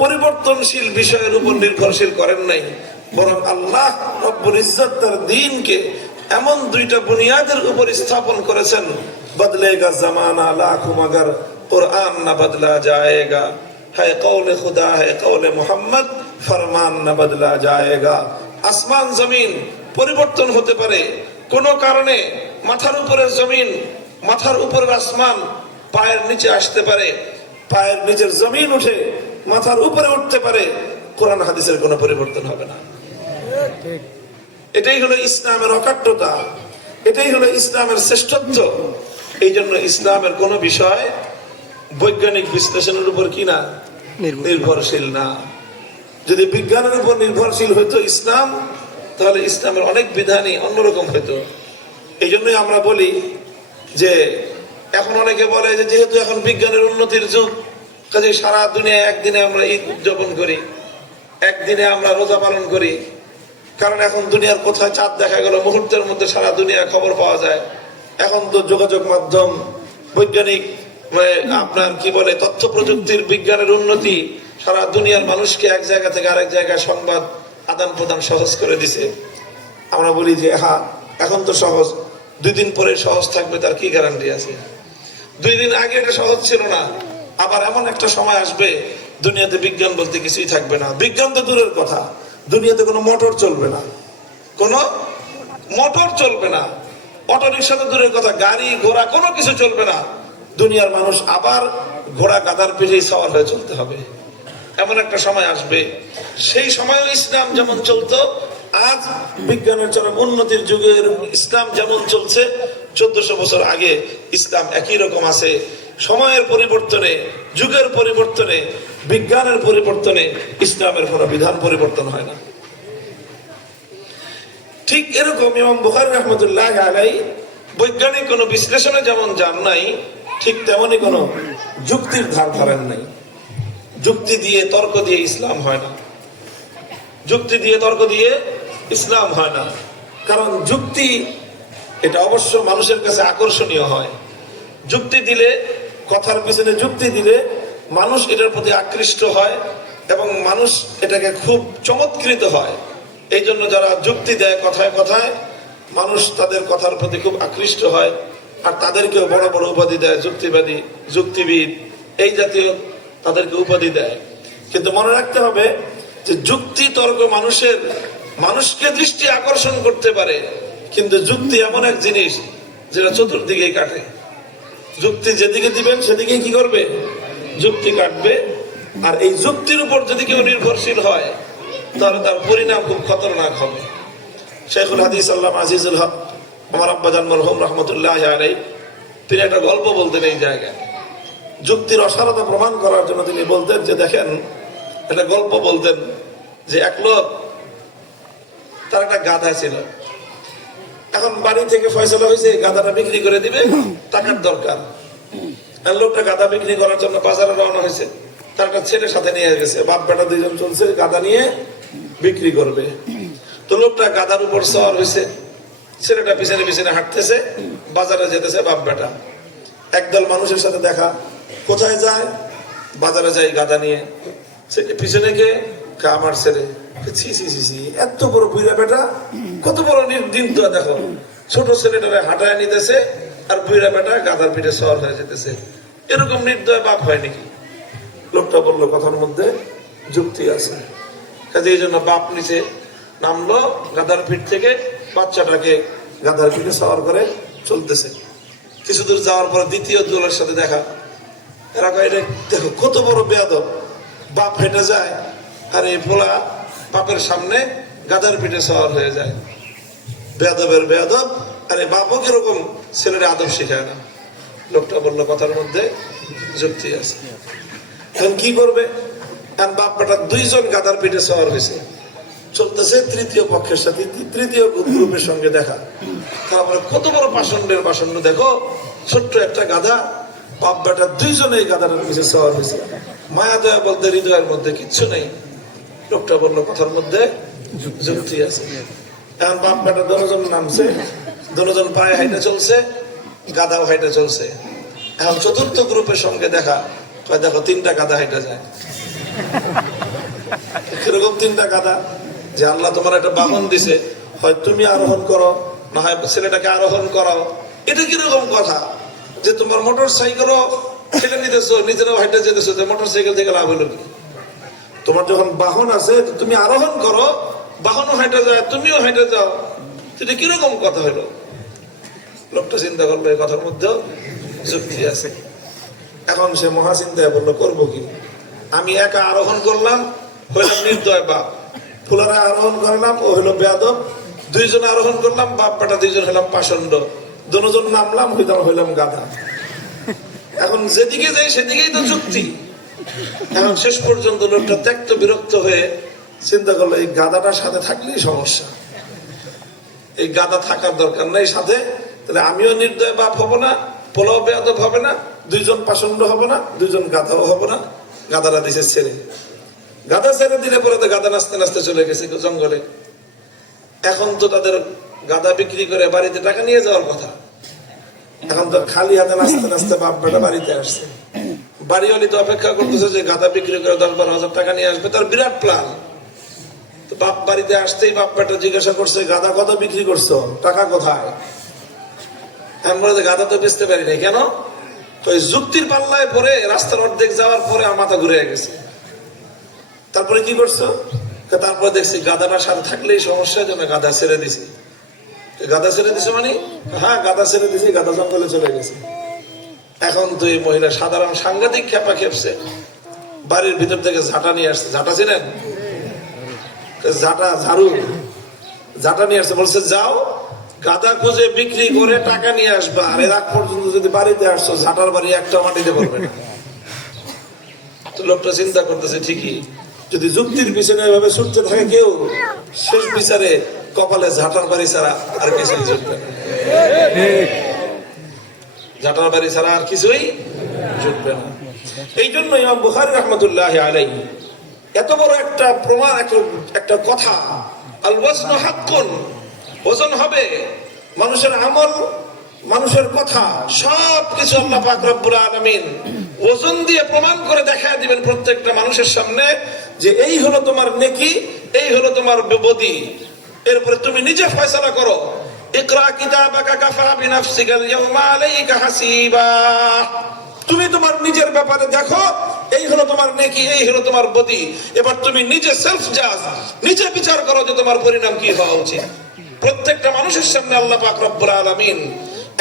পরিবর্তনশীল বিষয়ের উপর নির্ভরশীল করেন নাই, বরং আল্লাহ রব্বুল ইজ্জত তার দ্বীনকে এমন দুইটা বুনিয়াদের উপর স্থাপন করেছেন, বদলেগা জামানা লাখো মগর কুরআন না বদলা যায়েগা, है कौल खुदा है कौल मोहम्मद फरमान न बदला जाएगा। আসমান জমিন পরিবর্তন হতে পারে, কোনো কারণে মাথার উপরের জমিন, মাথার উপরের আসমান পায়ের নিচে আসতে পারে, পায়ের নিচের জমিন উঠে মাথার উপরে উঠতে পারে, কোরআন হাদিসের কোনো পরিবর্তন হবে না। এটাই হলো ইসলামের অকাট্যতা, এটাই হলো ইসলামের শ্রেষ্ঠত্ব। এই জন্য ইসলামের কোন বিষয় বৈজ্ঞানিক বিশ্লেষণের উপর কি না নির্ভরশীল না। যদি বিজ্ঞানের উপর নির্ভরশীল হইতো ইসলাম, তাহলে ইসলামের অনেক বিধানই অন্যরকম হইতো। এই জন্যই আমরা বলি যে এখন অনেকে বলে যে যেহেতু এখন বিজ্ঞানের উন্নতির যুগ, কাজে সারা দুনিয়া একদিনে আমরা ঈদ উদযাপন করি, একদিনে আমরা রোজা পালন করি, কারণ এখন দুনিয়ার কোথায় চাঁদ দেখা গেল মুহূর্তের মধ্যে সারা দুনিয়া খবর পাওয়া যায়। এখন তো যোগাযোগ মাধ্যম, বৈজ্ঞানিক আপনার কি বলে তথ্য প্রযুক্তির বিজ্ঞানের উন্নতি সারা দুনিয়ার মানুষকে এক জায়গা থেকে আরেক জায়গায় সংবাদ আদান প্রদান সহজ করে দিছে। আমরা বলি যে হ্যাঁ এখন তো সহজ, 2 দিন পরে সহজ থাকবে তার কি গ্যারান্টি আছে? 2 দিন আগে এটা সহজ ছিল না, আবার এমন একটা সময় আসবে দুনিয়াতে বিজ্ঞান বলতে কিছুই থাকবে না। বিজ্ঞান তো দূরের কথা, দুনিয়াতে কোনো মোটর চলবে না, কোনো মোটর চলবে না, অটো রিক্সা তো দূরের কথা, গাড়ি ঘোড়া কোনো কিছু চলবে না। দুনিয়ার মানুষ আবার ঘোড়া গাধার পিঠেই সওয়ার হয়ে চলতে হবে, এমন একটা সময় আসবে। সেই সময়ও ইসলাম যেমন চলতো, আজ বিজ্ঞানের চরম উন্নতির যুগের ইসলাম যেমন চলছে 1400 বছর আগে ইসলাম একই রকম আছে। সময়ের পরিবর্তনে, যুগের পরিবর্তনে, বিজ্ঞানের পরিবর্তনে ইসলামের কোনো বিধান পরিবর্তন হয় না। ঠিক এরকম ইমাম বুখারী রাহমাতুল্লাহ আলাইহি বৈজ্ঞানিক কোনো বিশ্লেষণে যেমন যান নাই, ঠিক তেমনি কোনো যুক্তির ধার ধারেন নাই। যুক্তি দিয়ে তর্ক দিয়ে ইসলাম হয় না, যুক্তি দিয়ে তর্ক দিয়ে ইসলাম হয় না। কারণ যুক্তি এটা অবশ্য মানুষের কাছে আকর্ষণীয় হয়, যুক্তি দিলে, কথার পিছনে যুক্তি দিলে মানুষ এটার প্রতি আকৃষ্ট হয় এবং মানুষ এটাকে খুব চমৎকৃত হয়। এই জন্য যারা যুক্তি দেয় কথায় কথায়, মানুষ তাদের কথার প্রতি খুব আকৃষ্ট হয়, আর তাদেরকেও বড় বড় উপাধি দেয়, যুক্তিবাদী, যুক্তিবিদ, এই জাতীয় তাদেরকে উপাধি দেয়। কিন্তু মনে রাখতে হবে যে যুক্তি তর্ক মানুষকে দৃষ্টি আকর্ষণ করতে পারে, কিন্তু যুক্তি এমন এক জিনিস যেটা চতুর্দিকেই কাটে। যুক্তি যেদিকে দিবেন সেদিকে কি করবে? যুক্তি কাটবে। আর এই যুক্তির উপর যদি কেউ নির্ভরশীল হয় তাহলে তার পরিণাম খুব খতরনাক হবে। শেখুল হাদিস আল্লামা আজিজুল হক আমার আব্বাজান মরহুম রাহমাতুল্লাহ আলাইহি তিনি একটা গল্প বলতেন এই জায়গায়, যুক্তির অসারতা প্রমাণ করার জন্য। তিনি বলতেন যে দেখেন, একটা গল্প বলতেন যে এক লোক, তার একটা গাধা ছিল। এখন বাড়ি থেকে ফয়সালা হয়েছে গাধাটা বিক্রি করে দিবে, টাকার দরকার। লোকটা গাধা বিক্রি করার জন্য বাজারে রওনা হয়েছে, তার একটা ছেলে সাথে নিয়ে গেছে, বাপ বেটা 2 জন চলছে গাধা নিয়ে বিক্রি করবে। তো লোকটা গাধার উপর সওয়ার হয়েছে, ছেলেটা পিছনে পিছনে হাঁটতেছে, বাজারে যেতেছে বাপ বেটা। একদল মানুষের সাথে দেখা, কোথায় যায়? বাজারে যায় গাধা নিয়ে। পিছনে কে? আমার ছেলে। ছি ছি ছি ছি, এত বড় বুইরা বেটা, কত বড় নির্দিষ্ট। দেখো ছোট ছেলেটারে হাঁটায় নিতেছে আর বুইরা বেটা গাধার পিঠে সওয়ার হয়ে যেতেছে। এরকম নির্দয় বাপ হয় নাকি? লোকটা বললো কথার মধ্যে যুক্তি আছে। কাজে এই জন্য বাপ নিচে নামলো গাধার পিঠ থেকে, বাচ্চাটাকে গাধার পিঠে সওয়ার করে চলতেছে। কিছুদূর যাওয়ার পর দ্বিতীয় দলের সাথে দেখা। এরা কয়, দেখো কত বড় বেয়াদব, বাপ হেঁটে যায় আর এই পোলা বাপের সামনে গাধার পিঠে সওয়ার হয়ে যায়। বেয়াদবের বেয়াদব, আর এই বাপও কিরকম ছেলেরা আদব শিখায় না। লোকটা বললো কথার মধ্যে যুক্তি আছে। এখন কি করবে? কারণ বাপ বেটা 2 জন গাধার পিঠে সওয়ার হয়েছে, চলতেছে তৃতীয় পক্ষের সাথে, তৃতীয় গ্রুপের সঙ্গে দেখা। তারপরে কত বড় পাষণ্ডের পাষণ্ড, দেখো ছোট্ট একটা গাধা বাপ বেটা দুইজনেই গাধাটার পিছে সওয়ার হয়েছে। মায়া দয়া বলতে হৃদয়ের মধ্যে কিচ্ছু নেই। লোকটা বললো কথার মধ্যে যুক্তি আছে। এখন বাপ বেটা দুজন নামছে, দুজন পায়ে হাইটে চলছে, গাধাও হাইটে চলছে। এখন চতুর্থ গ্রুপের সঙ্গে দেখা, কয় দেখো 3টা গাধা হাইটে যায়। কিরকম 3টা গাধা? যে আল্লাহ তোমার একটা বাহন দিছে, হয় তুমি আরোহণ করো, না হয় ছেলেটাকে আরোহণ করাও। এটা কিরকম কথা যে তোমার মোটর সাইকেলও ছেলে নিতেছো, নিজেরাও হাইটে যেতেছো, মোটর সাইকেল থেকে লাভ হলো কি? তোমার যখন বাহন আছে তুমি আরোহণ করো, বাহনও হাইটে যায়, তুমিও হাইটে যাও। এটা কিরকম কথা হলো? লোকটা চিন্তা করলো এই কথার মধ্যেও যুক্তি আছে। এখন সে মহাচিন্তায় বললো করবো কি? আমি একা আরোহণ করলাম, হইলাম নির্দয় বাপ। ফুলারা আরোহণ করলাম, ও হইলো বেয়াদব। দুইজন আরোহণ করলাম, বাপ বেটা দুইজন হইলাম পাষণ্ড। দুজন নামলাম, হইলাম গাধা। এখন যেদিকে যাই সেদিকেই তো যুক্তি। এখন শেষ পর্যন্ত লোকটা ত্যক্ত বিরক্ত হয়ে চিন্তা করলো এই গাধাটার সাথে থাকলেই সমস্যা, এই গাধা থাকার দরকার নাই সাথে। তাহলে আমিও নির্দয় বাপ হব না, পোলাও বেয়াদব হবে না, দুইজন পাষণ্ড হবে না, দুইজন গাধাও হবে না। গাধারা দিছে ছেড়ে। গাধা ছেড়ে দিলে পরে তো গাধা নাচতে নাচতে চলে গেছে জঙ্গলে। এখন তো তাদের গাধা বিক্রি করে বাড়িতে টাকা নিয়ে যাওয়ার কথা। এখন তো খালি হাতে নাচতে নাচতে বাপ বেটা বাড়িতে আসছে। বাড়িওয়ালি তো অপেক্ষা করতেছে যে গাধা বিক্রি করে 10-12 হাজার টাকা নিয়ে আসবে, তার বিরাট প্ল্যান। তো বাপ বাড়িতে আসতেই বাপ বেটা জিজ্ঞাসা করছে, গাধা কত বিক্রি করছো, টাকা কোথায়? আমি বলে গাধা তো বেচতে পারি নাই। কেন? তো যুক্তির পাল্লায় পরে রাস্তার অর্ধেক যাওয়ার পরে আমার মাথা ঘুরে গেছে। তারপরে কি করছো? তারপরে দেখছি গাধাটার সাথে থাকলেই সমস্যা, জন্য গাধা ছেড়ে দিছি। গাধা ছেড়ে দিছে মানে? হ্যাঁ, গাধা ছেড়ে দিছি, গাধা জঙ্গলে চলে গেছে। এখন তো এই মহিলা সাধারণ সাংঘাতিক খেপা খেপছে। বাড়ির ভিতর থেকে ঝাঁটা নিয়ে আসছে। ঝাঁটা ছিলেন? ঝাঁটা নিয়ে আসছে। বলছে যাও গাধা খুঁজে বিক্রি করে টাকা নিয়ে আসবা, আর এর আগ পর্যন্ত যদি বাড়িতে আসছো ঝাঁটার বাড়ি একটা মাটিতে পড়বে না। তো লোকটা চিন্তা করতেছে ঠিকই, যদি যুক্তির পিছনে এভাবে ছুটতে থাকে কেউ, শেষ বিচারে কপালে ঝাঁটার বাড়ি ছাড়া আর কিছুই জুটবে না। ঝাঁটার বাড়ি ছাড়া আর কিছুই জুটবে না। এই জন্য ইমাম বুখারী রাহমাতুল্লাহ আলাইহি এত বড় একটা প্রমাণ, একটা কথা, আল ওয়াজনু হাক্কুন, ওজন হবে। মানুষের আমল, মানুষের কথা সবকিছু আল্লাহ পাক রব্বুল আলামিন ওজন দিয়ে প্রমাণ করে দেখায় দিবেন প্রত্যেকটা মানুষের সামনে যে এই হলো তোমার নেকি, এই হলো তোমার বদি। এরপরে তুমি নিজে ফয়সালা করো। ইকরা কিতাবাকা কাফা বিনাফসিকাল ইয়াওমা আলাইকা হাসিবা। তুমি তোমার নিজের ব্যাপারে দেখো, এই হলো তোমার নেকি, এই হলো তোমার বদি। এবার তুমি নিজে সেলফ জাজ, নিজে বিচার করো যে তোমার পরিণাম কি হওয়া উচিত। প্রত্যেকটা মানুষের সামনে আল্লাহ পাক রব্বুল আলামিন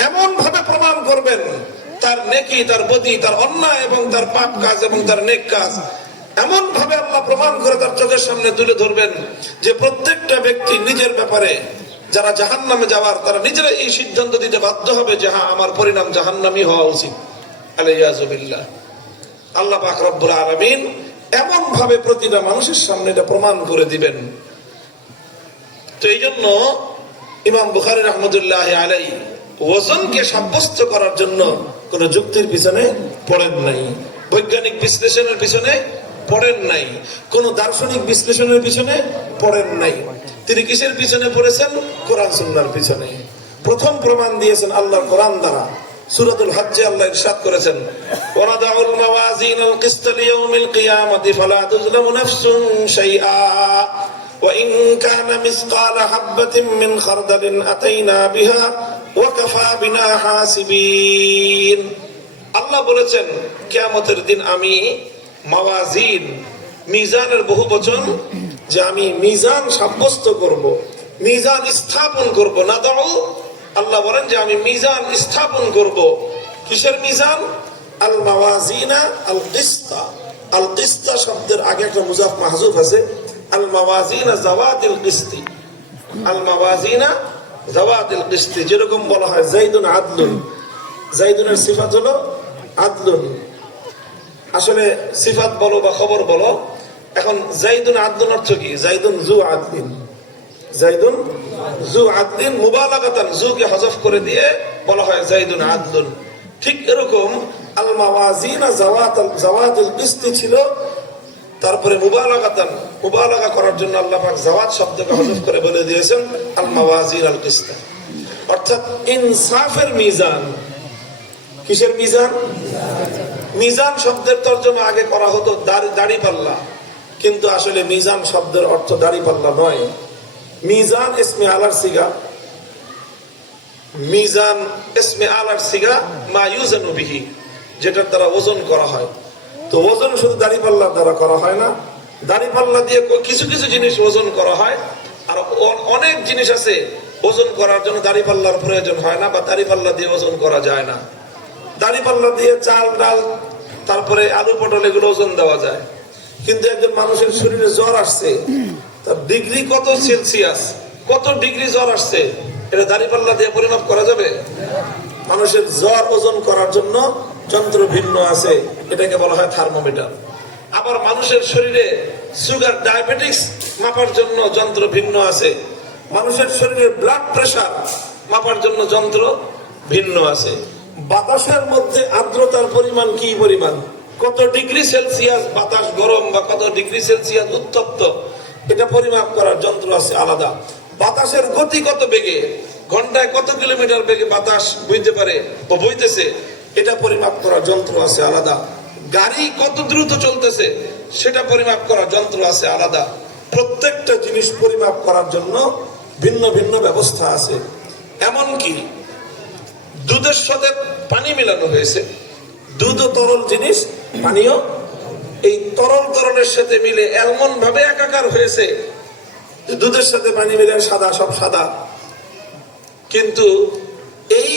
এমন ভাবে প্রমাণ করবেন তার নেকি, তার বদি, তার অন্যায় এবং তার পাপ কাজ এবং তার নেক কাজ এমন ভাবে আল্লাহ প্রমাণ করে তার চোখের সামনে তুলে ধরবেন যে প্রত্যেকটা ব্যক্তি নিজের ব্যাপারে, যারা জাহান্নামে যাওয়ার, তারা নিজেরা এই সিদ্ধান্ত দিতে বাধ্য হবে যে হ্যাঁ, আমার পরিণাম জাহান্নামী হওয়া উচিত। আলাইয়াযু বিল্লাহ। আল্লাহ পাক রব্বুল আলামিন এমন ভাবে প্রতিটা মানুষের সামনে এটা প্রমাণ করে দিবেন। তো এই জন্য ইমাম বুখারী রাহমাতুল্লাহি আলাইহি ওজনকে সাব্যস্ত করার জন্য কোন যুক্তির পিছনে পড়েন নাই, বৈজ্ঞানিক বিশ্লেষণের পিছনে পড়েন নাই, কোন দার্শনিক বিশ্লেষণের পিছনে পড়েন নাই। তিনি কিসের পিছনে পড়েছেন? কোরআন সুন্নাহর পিছনে। প্রথম প্রমাণ দিয়েছেন আল্লাহর কোরআন দ্বারা। সূরাতুল হজ্জে আল্লাহ ইরশাদ করেছেন, ওয়ানাদাউল মাওয়াজিনাল কিসতা লিয়াউমিল কিয়ামাতি ফালা তুযলামু নাফসুন শাইআ ওয়া ইন কানা মিসকালা হাববাতিন মিন খারদালিন আতাইনা বিহা ওয়া কাফা বিনা হাসিবিন। আল্লাহ বলেছেন কিয়ামতের দিন আমি মাওয়াজিন, মিজানের বহুবচন, যে আমি মিজান সাব্যস্ত করব, মিজান স্থাপন করব। নাদাউ, আল্লাহ বলেন যে আমি মিজান স্থাপন করব। কিসের মিজান? আল মাওয়াজিনা আল কিসতা। আল কিসতা শব্দের আগে একটা মুজাফ মাহজুফ আছে। আল মাওয়াজিনা যাওয়াতিল কিসতি। আল মাওয়াজিনা যাওয়াতিল কিসতি। যেরকম বলা হয় যাইদুন আদলুন, যাইদুনের সিফাত হলো আদলুন। আসলে সিফাত বলো বা খবর বলো, এখন যাইদুন আদলুন অর্থ কি? যাইদুন জু আদলিন, যাইদুন জু আদলিন, মুবালাগাতান জুকে হযফ করে দিয়ে বলা হয় যাইদুন আদলুন। ঠিক এরকম আল মাওয়াজিনা জাওয়াতুল কিসত ছিল, তারপরে মুবালাগা করার জন্য আল্লাহ পাক জাওয়াত শব্দকে হযফ করে বলে দিয়েছেন আল মাওয়াজিন আল কিসত, অর্থাৎ ইনসাফের মিজান। কিসের মিজান? মিজান শব্দের তর্জমা আগে করা হতো দাড়ি পাল্লা, কিন্তু আসলে মিজান শব্দের অর্থ দাড়ি পাল্লা নয়। মিজান ইসমে আলার সিগা, মিজান ইসমে আলার সিগা মা ইউজানু বিহি, যেটার দ্বারা ওজন করা হয়। তো ওজন শুধু দাড়ি পাল্লার দ্বারা করা হয় না, দাড়ি পাল্লা দিয়ে কিছু কিছু জিনিস ওজন করা হয়, আর অনেক জিনিস আছে ওজন করার জন্য দাড়ি পাল্লার প্রয়োজন হয় না, বা দাড়ি পাল্লা দিয়ে ওজন করা যায় না। দাড়ি পাল্লা দিয়ে চাল ডাল তারপরে আলু পটল এগুলো ওজন দেওয়া যায়, কিন্তু একজন মানুষের শরীরে জ্বর আসছে, তার ডিগ্রি কত সেলসিয়াস, কত ডিগ্রি জ্বর আসছে, এটা দাড়ি পাল্লা দিয়ে পরিমাপ করা যাবে? মানুষের জ্বর ওজন করার জন্য যন্ত্র ভিন্ন আছে, এটাকে বলা হয় থার্মোমিটার। আবার মানুষের শরীরে সুগার ডায়াবেটিস মাপার জন্য যন্ত্র ভিন্ন আছে, মানুষের শরীরে ব্লাড প্রেসার মাপার জন্য যন্ত্র ভিন্ন আছে। বাতাসের মধ্যে আর্দ্রতার পরিমাণ কি পরিমাণ, কত ডিগ্রি সেলসিয়াস বাতাস গরম বা কত ডিগ্রি সেলসিয়াস উত্তপ্ত, এটা পরিমাপ করার যন্ত্র আছে আলাদা। বাতাসের গতি কত বেগে, ঘন্টায় কত কিলোমিটার বেগে বাতাস বইতে পারে ও বইতেছে, এটা পরিমাপ করার যন্ত্র আছে আলাদা। গাড়ি কত দ্রুত চলতেছে সেটা পরিমাপ করার যন্ত্র আছে আলাদা। প্রত্যেকটা জিনিস পরিমাপ করার জন্য ভিন্ন ভিন্ন ব্যবস্থা আছে। এমনকি দুধের সাথে পানি মেলানো হয়েছে, দুধ ও তরল জিনিস, পানীয়, এই তরলের সাথে মিলে এমন ভাবে একাকার হয়েছে, দুধের সাথে পানি মিলে সাদা, সব সাদা, কিন্তু এই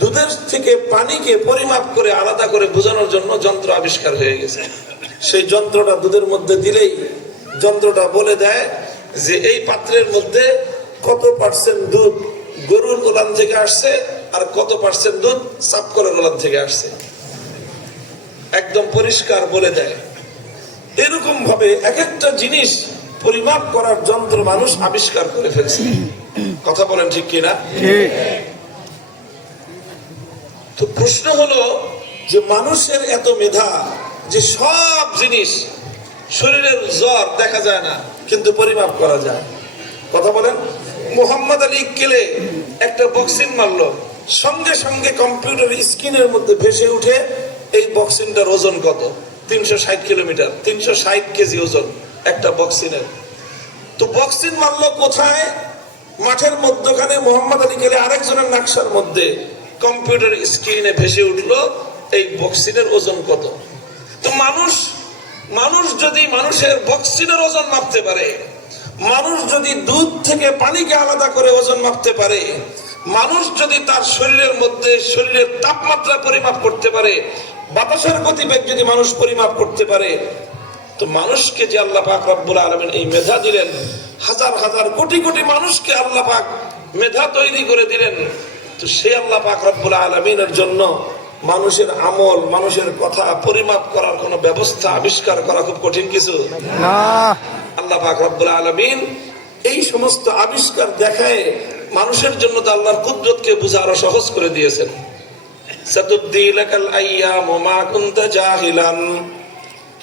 দুধের থেকে পানিকে পরিমাপ করে আলাদা করে বোঝানোর জন্য যন্ত্র আবিষ্কার হয়ে গেছে। সেই যন্ত্রটা দুধের মধ্যে দিলেই যন্ত্রটা বলে দেয় যে এই পাত্রের মধ্যে কত পার্সেন্ট দুধ গরুর গোলান থেকে আসছে আর কত পার্সেন্ট দুধ চাপকলের গোলান থেকে আসছে, একদম পরিষ্কার বলে দেয়। এরকম ভাবে এক একটা জিনিস পরিমাপ করার যন্ত্র মানুষ আবিষ্কার করে ফেলছে। কথা বলেন ঠিক কিনা? তো প্রশ্ন হলো যে মানুষের এত মেধা যে সব জিনিস, শরীরের জ্বর দেখা যায় না কিন্তু পরিমাপ করা যায়। কথা বলেন, মোহাম্মদ আলী কেলে একটা বক্সিং মারলো, সঙ্গে সঙ্গে কম্পিউটার স্ক্রিনের মধ্যে ভেসে উঠে এই বক্সিংটার ওজন কত, 360 কিলোমিটার, 360 কেজি ওজন একটা বক্সিংয়ের। তো বক্সিং মারলো কোথায়? মাঠের মধ্যখানে মোহাম্মদ আলী কেলে আরেকজনের নাকশার মধ্যে কম্পিউটার স্ক্রিনে ভেসে উঠলো এই বক্সিংয়ের ওজন কত। তো মানুষ যদি মানুষের বক্সিংয়ের ওজন মাপতে পারে, মানুষ যদি দুধ থেকে পানিকে আলাদা করে ওজন মাপতে পারে, মানুষ যদি তার শরীরের মধ্যে শরীরের তাপমাত্রা পরিমাপ করতে পারে, বাতাসের গতিবেগ যদি মানুষ পরিমাপ করতে পারে, তো মানুষকে যে আল্লাহ পাক রব্বুল আলামিন এই মেধা দিলেন, হাজার হাজার কোটি কোটি মানুষকে আল্লাহ পাক মেধা তৈরি করে দিলেন, তো সেই আল্লাহ পাক রব্বুল আলামিনের জন্য মানুষের আমল, মানুষের কথা পরিমাপ করার কোন ব্যবস্থা আবিষ্কার করা খুব কঠিন কিছু না। আল্লাহ পাক রব্বুল আলামিন এই সমস্ত আবিষ্কার দেখায় মানুষের জন্য তো আল্লাহর কুদরতকে বোঝা আরো সহজ করে দিয়েছেন। সাতুদ্দি লাকাল আইয়ামু মা কুনতা জাহিলান,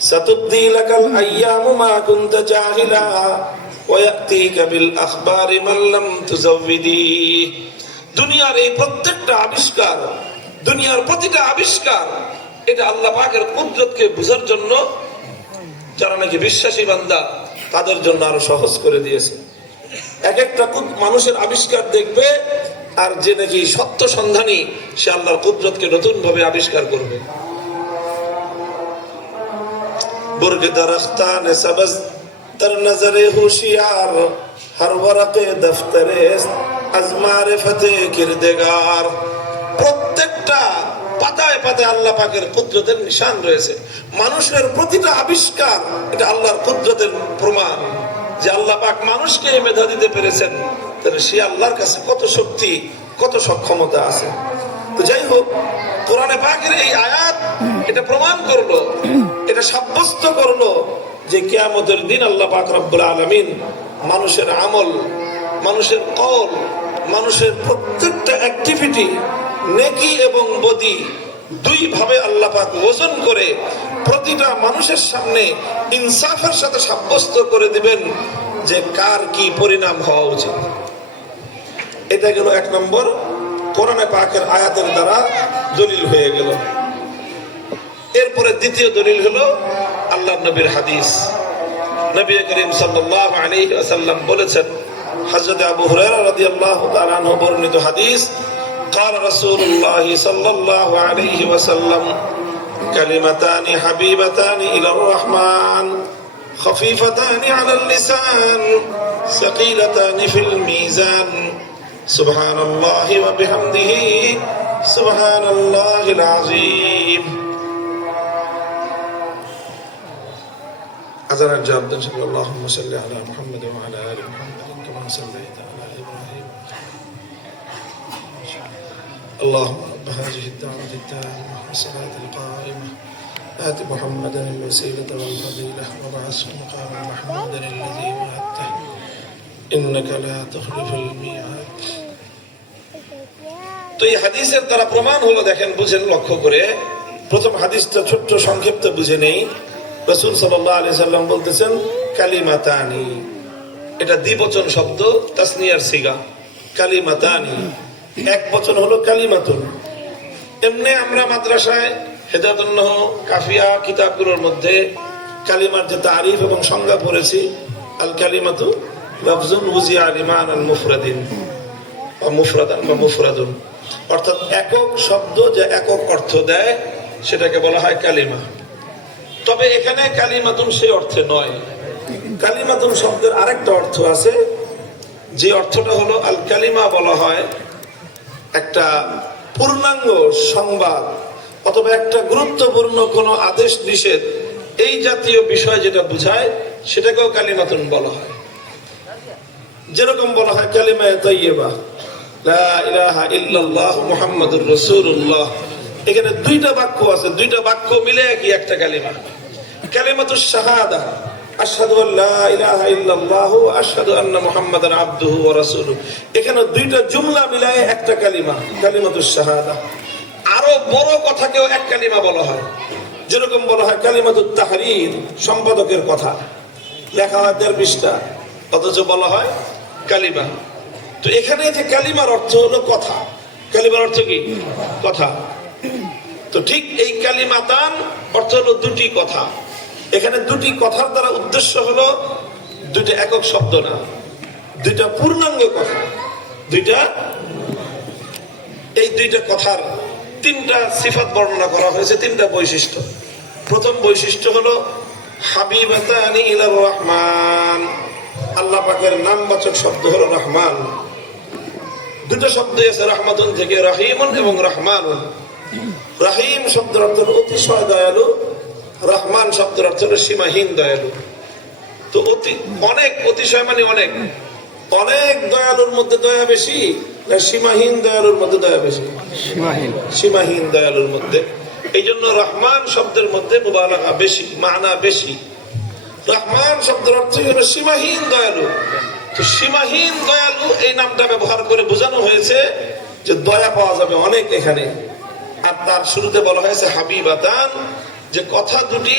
সাতুদ্দি লাকাল আইয়ামু মা কুনতা জাহিলা ওয়া ইয়াতিকা বিল আখবারি মান লাম তুজাওবিদি। দুনিয়ার এই প্রত্যেকটা আবিষ্কার, দুনিয়ার প্রতিটা আবিষ্কার, এটা আল্লাহ পাকের কুদরতকে বোঝার জন্য যারা নাকি বিশ্বাসী বান্দা তাদের জন্য আরো সহজ করে দিয়েছে। এক একটা মানুষের আবিষ্কার দেখবে, আর যে নাকি সত্য সন্ধানী সে আল্লাহর কুদরতকে নতুন ভাবে আবিষ্কার করবে। বুর্গে দরখতানে সবজ তর নজরে হুশিয়ার, হর ওয়ারাকে দফতরে আজ মারিফতে কিরদেগার। প্রত্যেকটা পাতায় পাতায় আল্লাহ পাকের কুদরতের নিশান রয়েছে। মানুষের প্রতিটা আবিষ্কার এটা আল্লাহর কুদরতের প্রমাণ যে আল্লাহ পাক মানুষকে মেধা দিতে পেরেছেন, তাহলে সে আল্লাহর কাছে কত শক্তি, কত সক্ষমতা আছে। তো যাই হোক, কোরআনে পাকের এই আয়াত এটা প্রমাণ করলো, এটা সাব্যস্ত করলো যে কিয়ামতের দিন আল্লাহ পাক রব্বুল আলামিন মানুষের আমল, মানুষের কওল, মানুষের প্রত্যেকটা অ্যাক্টিভিটি, নেকি এবং বদি দুই ভাবে আল্লাহ পাক ওজন করে প্রতিটা মানুষের সামনে ইনসাফের সাথে সাব্যস্ত করে দিবেন যে কার কি পরিণাম হওয়া উচিত। এটা গেল এক নম্বর কোরআনে পাকের আয়াতের দ্বারা দলিল হয়ে গেল। এরপরে দ্বিতীয় দলিল হলো আল্লাহর নবীর হাদিস। নবী করিম সাল্লাল্লাহু আলাইহি ওয়াসাল্লাম বলেছেন, হযরত আবু হুরায়রা রাদিয়াল্লাহু তাআলা আনহু বর্ণিত হাদিস, قال رسول الله صلى الله عليه وسلم كلمتان حبيبتان إلى الرحمن خفيفتان على اللسان ثقيلتان في الميزان سبحان الله وبحمده سبحان الله العظيم. أذن الجابر اللهم صل على محمد وعلى آل محمد كما صليت على إبراهيم اللهم رب هذه الدعوة التامة والصلاة القائمة آت محمدا الوسيلة والفضيلة وابعثه مقاما محمودا الذي وعدته إنك لا تخلف الميعاد. তো এই হাদিসের দ্বারা প্রমাণ হলো, দেখেন বুঝেন লক্ষ্য করে, প্রথম হাদিসটা ছোট্ট সংক্ষিপ্ত বুঝে নেই। রাসূল সাল্লাল্লাহু আলাইহি সাল্লাম বলতেছেন কালিমাতানি, এটা দ্বিবচন শব্দ, তাসনিয়ার সিগা। কালিমাতানি এক বচন হলো কালিমাতুন। এমনি আমরা মাদ্রাসায় হেদায়াতুন নহ কাফিয়া কিতাবগুলোর মধ্যে কালিমার যে তারিফ এবং সংজ্ঞা পড়েছি, আল কালিমাতু লাফজুন উজিয়া লিমান আল মুফরাদিন বা মুফরাদান বা মুফরাদুন, অর্থাৎ একক শব্দ যে একক অর্থ দেয় সেটাকে বলা হয় কালিমা। তবে এখানে কালিমাতুন সেই অর্থে নয়। কালিমাতুন শব্দের আরেকটা অর্থ আছে, যে অর্থটা হলো আল কালিমা বলা হয় একটা পূর্ণাঙ্গ সংবাদ অথবা একটা গুরুত্বপূর্ণ কোনো আদেশ নিষেধ, এই জাতীয় বিষয় যেটা বোঝায় সেটাকেও কালিমাতুন বলা হয়। যেরকম বলা হয় কালিমায়ে তাইয়্যিবা, লা ইলাহা ইল্লাল্লাহ মুহাম্মাদুর রাসূলুল্লাহ, এখানে দুইটা বাক্য আছে, দুইটা বাক্য মিলে কি একটা কালিমা। কালিমাতুশ শাহাদা, আশহাদু আল্লা ইলাহা ইল্লাল্লাহ ওয়া আশহাদু আন্না মুহাম্মাদান আবদুহু ওয়া রাসূলুহু, এখানে দুইটা জুমলা মিলায়ে একটা কালিমা, কালিমাতুশ শাহাদা। আরো বড় কথাকেও এক কালিমা বলা হয়, যেরকম বলা হয় কালিমাতুত তাহরীর, সম্পাদকের কথা, লেখা হয় ১.৫ পৃষ্ঠা, অথচ বলা হয় কালিমা। তো এখানে যে কালিমার অর্থ হলো কথা, কালিমার অর্থ কি? কথা। তো ঠিক এই কালিমাতান অর্থ হলো দুটি কথা। এখানে দুটি কথার দ্বারা উদ্দেশ্য হলো দুইটা একক শব্দ না, দুইটা পূর্ণাঙ্গ কথা, দুইটা, এই দুইটা কথার তিনটা সিফাত বর্ণনা করা হয়েছে, তিনটা বৈশিষ্ট্য। প্রথম বৈশিষ্ট্য হলো হাবিবাতানি ইলার রহমান, আল্লাহ পাকের নামবাচক শব্দ হলো রহমান। দুটো শব্দ আছে রহমাতুন থেকে, রহিমুন এবং রহমানুন। রহিম শব্দের অর্থ হলো অতিশয় দয়ালু, রহমান শব্দের অর্থ হলো সীমাহীন দয়ালু। তো অনেক, অতিশয় মানে অনেক, অনেক দয়ালুর মধ্যে দয়া বেশি না সীমাহীন দয়ালুর মধ্যে দয়া বেশি? সীমাহীন দয়ালুর মধ্যে। এই জন্য রহমান শব্দের মধ্যে মুবালাগা বেশি, মানা বেশি। রহমান শব্দের অর্থ হলো সীমাহীন দয়ালু। তো সীমাহীন দয়ালু এই নামটা ব্যবহার করে বোঝানো হয়েছে যে দয়া পাওয়া যাবে অনেক এখানে। আর তার শুরুতে বলা হয়েছে হাবিবাতান, যে কথা দুটি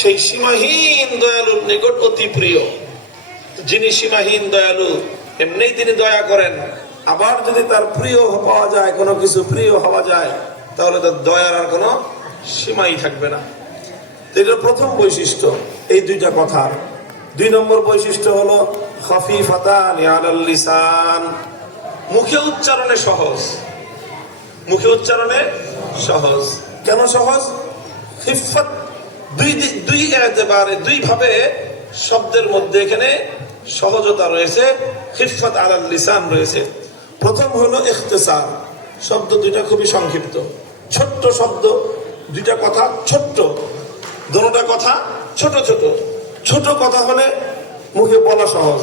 সেই সীমাহীন দয়ালুর নিকট অতি প্রিয়। যিনি সীমাহীন দয়ালু, এমনি তিনি দয়া করেন, আবার যদি তার প্রিয় পাওয়া যায়, কোনো কিছু প্রিয় হওয়া যায়, তাহলে তার দয়ার আর কোনো সীমাই থাকবে না। এটা প্রথম বৈশিষ্ট্য এই দুইটা কথার। ২ নম্বর বৈশিষ্ট্য হলো খাফিফাতান আলাল লিসান, মুখে উচ্চারণে সহজ। মুখে উচ্চারণে সহজ। কেন সহজ? খিফাত দুই এতেবারে, দুই ভাবে শব্দের মধ্যে এখানে সহজতা রয়েছে, খিফাত আলাল লিসান রয়েছে। প্রথম হলো ইখতিসার, শব্দ দুইটা খুবই সংক্ষিপ্ত, ছোট্ট শব্দ, দুইটা কথা ছোট্ট, দুটোটা কথা ছোট ছোট। ছোট কথা হলে মুখে বলা সহজ,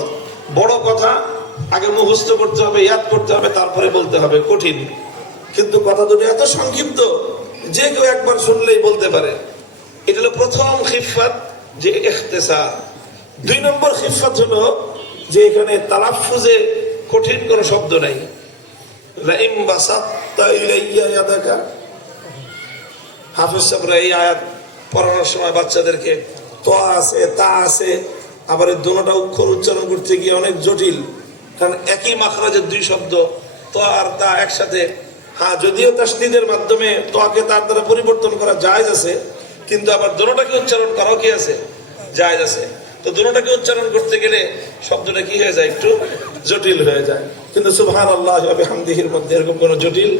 বড় কথা আগে মুখস্থ করতে হবে, ইয়াদ করতে হবে, তারপরে বলতে হবে, কঠিন। কিন্তু কথা দুটো এত সংক্ষিপ্ত যে কেউ একবার শুনলেই বলতে পারে। এটা হলো প্রথম খিফাত, যে ইখতিসার। ২ নম্বর খিফাত হলো যে এখানে তালাফফুজে কঠিন কোনো শব্দ নাই। লাইম বাসাত্তা ইলাইয়া ইয়াদাকা, হাফেজ সাহেবরা এই আয়াত পড়ানোর সময় বাচ্চাদেরকে তো আছে তা আছে, আবার এই দুটোটা অক্ষর উচ্চারণ করতে গিয়ে অনেক জটিল, কারণ একই মাখরাজের দুই শব্দ তো আর তা একসাথে। হ্যাঁ, যদিও তাসদীদের মাধ্যমে তোয়াকে তার দ্বারা পরিবর্তন করা জায়েজ আছে, কিন্তু আবার দুটোটাকে উচ্চারণ করাও কি আছে, জায়েজ আছে। তো দুটোটাকে উচ্চারণ করতে গেলে শব্দটা কি হয়ে যায়, একটু জটিল হয়ে যায়। কিন্তু সুবহানাল্লাহি ওয়া বিহামদিহির মধ্যে এরকম কোনো জটিল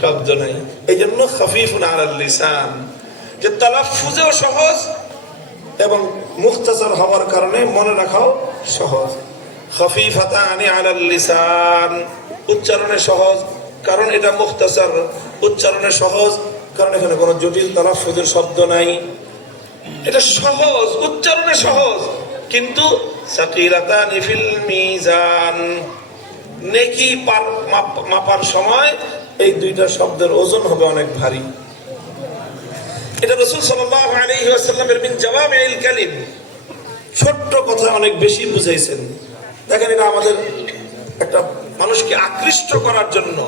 শব্দ নাই। এই জন্য খাফিফুন আলাল লিসান, যে তালাফফুজেও সহজ এবং মুখতাসার হওয়ার কারণে মনে রাখাও সহজ। খাফিফাতানি আলাল লিসান, উচ্চারণে সহজ কারণ এটা মুখতাসার, উচ্চারণে সহজ কারণ এখানে কোনো জটিল তালাফফুজের শব্দ নাই। এটা সহজ, উচ্চারণে সহজ, কিন্তু সাকিলাতানি ফিল মিজান, নেকি মাপার সময় এই দুইটা শব্দের ওজন হবে অনেক ভারী। এটা রাসূল সাল্লাল্লাহু আলাইহি ওয়াসাল্লামের মিন জাওয়ামিউল কালিম, ছোট্ট কথা অনেক বেশি বুঝাইছেন। দেখেন, এটা আমাদের একটা মানুষকে আকৃষ্ট করার জন্য,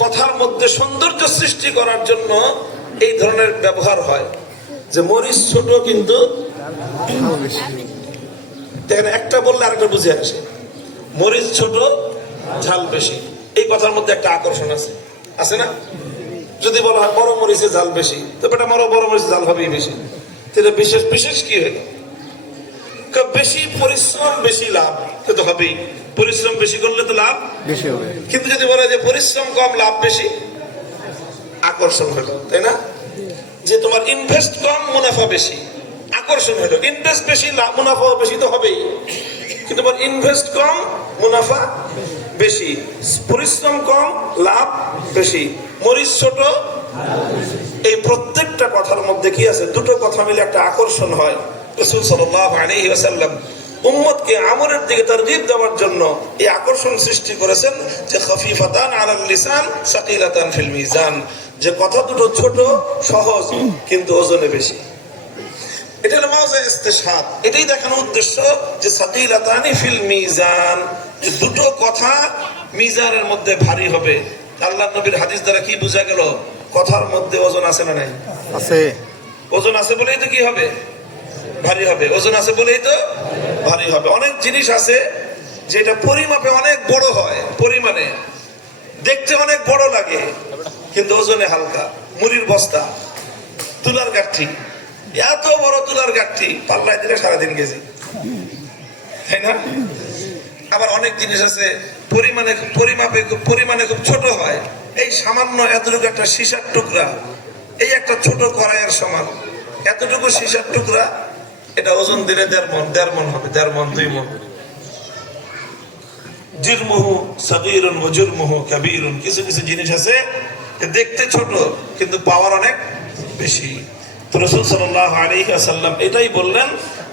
কথার মধ্যে সৌন্দর্য সৃষ্টি করার জন্য এই ধরনের ব্যবহার হয়, যে মরিচ ছোট কিন্তু দেখেন একটা বললে আরেকটা বুঝে আসে, মরিচ ছোট ঝাল বেশি, এই কথার মধ্যে একটা আকর্ষণ আছে, আছে না? যদি বলা হয় বড় মরিচে ঝাল বেশি, তো বেটা বড় মরিচে ঝাল হবেই বেশি। এটা বিশেষ বিশেষ কি হলো, বেশি পরিশ্রম বেশি লাভ, তো হবেই, পরিশ্রম বেশি করলে তো লাভ বেশি হবে। কিন্তু যদি বলা যে পরিশ্রম কম লাভ বেশি, আকর্ষণ হলো, তাই না? যে তোমার ইনভেস্ট কম মুনাফা বেশি, আকর্ষণ হলো। ইনভেস্ট বেশি লাভ মুনাফা বেশি তো হবেই, কিন্তু তোমার ইনভেস্ট কম মুনাফা বেশি, পরিশ্রম কম লাভ বেশি, মরিচ ছোট। এই প্রত্যেকটা কথার মধ্যে কি আছে, দুটো কথা মিলে একটা আকর্ষণ হয়। রাসূল সাল্লাল্লাহু আলাইহি ওয়াসাল্লাম উম্মতকে আমলের দিকে তারগীব দেওয়ার জন্য এই আকর্ষণ সৃষ্টি করেছেন, যে খাফিফাতান আলাল লিসান সাকিলাতান ফিল মিজান, যে কথা দুটো ছোট সহজ কিন্তু ওজনে বেশি। এটা হলো মাওজা ইস্তিশহাদ, এটাই দেখানোর উদ্দেশ্য যে সাকিলাতানি ফিল মিজান, যে দুটো কথা মিজানের মধ্যে ভারী হবে। আল্লাহর নবীর হাদিস দ্বারা কি বোঝা গেল, কথার মধ্যে ওজন আছে না নাই? আছে। ওজন আছে বলেই তো কি হবে, ভারী হবে। ওজন আছে বলেই তো ভারী হবে। অনেক জিনিস আছে যেটা পরিমাপে অনেক বড় হয়, পরিমাণে দেখতে অনেক বড় লাগে, কিন্তু ওজনে হালকা। মুড়ির বস্তা, তুলার গাঠি, এত বড় তুলার গাঠি পাল্লায় দিলে সারাদিন গেছে, তাই না? আবার অনেক জিনিস আছে পরিমাণে খুব ছোট হয়, এই সামান্য এতটুকু একটা সীসার টুকরা, এই একটা ছোট কড়াইয়ের সমান এতটুকু সীসার টুকরা, এটা ওজন দিলে 1.5 মণ হবে, 1.5 মণ 2 মণ। জিরমুহু সাগীরুন ওয়া জুরমুহু কাবীরুন, কিছু কিছু জিনিস আছে দেখতে ছোট কিন্তু পাওয়ার অনেক বেশি। তো রাসূল সাল্লাল্লাহু আলাইহি ওয়াসাল্লাম এটাই বললেন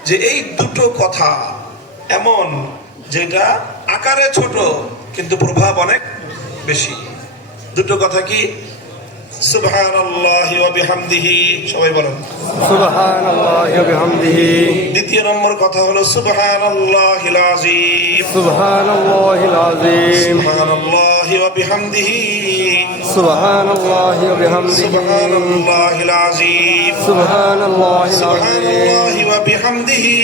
যে এই দুটো কথা এমন যেটা আকারে ছোট কিন্তু প্রভাব অনেক বেশি। দুটো কথা কি? সুবহানাল্লাহি ওয়া বিহামদিহি, সবাই বলেন সুবহানাল্লাহি ওয়া বিহামদিহি। দ্বিতীয় নম্বর কথা হলো সুবহানাল্লাহিল আযীম, সুবহানাল্লাহিল আযীম, সুবহানাল্লাহি ওয়া বিহামদিহি, সুবহানাল্লাহি ওয়া বিহামদিহি, সুবহানাল্লাহিল আযীম, সুবহানাল্লাহি ওয়া বিহামদিহি,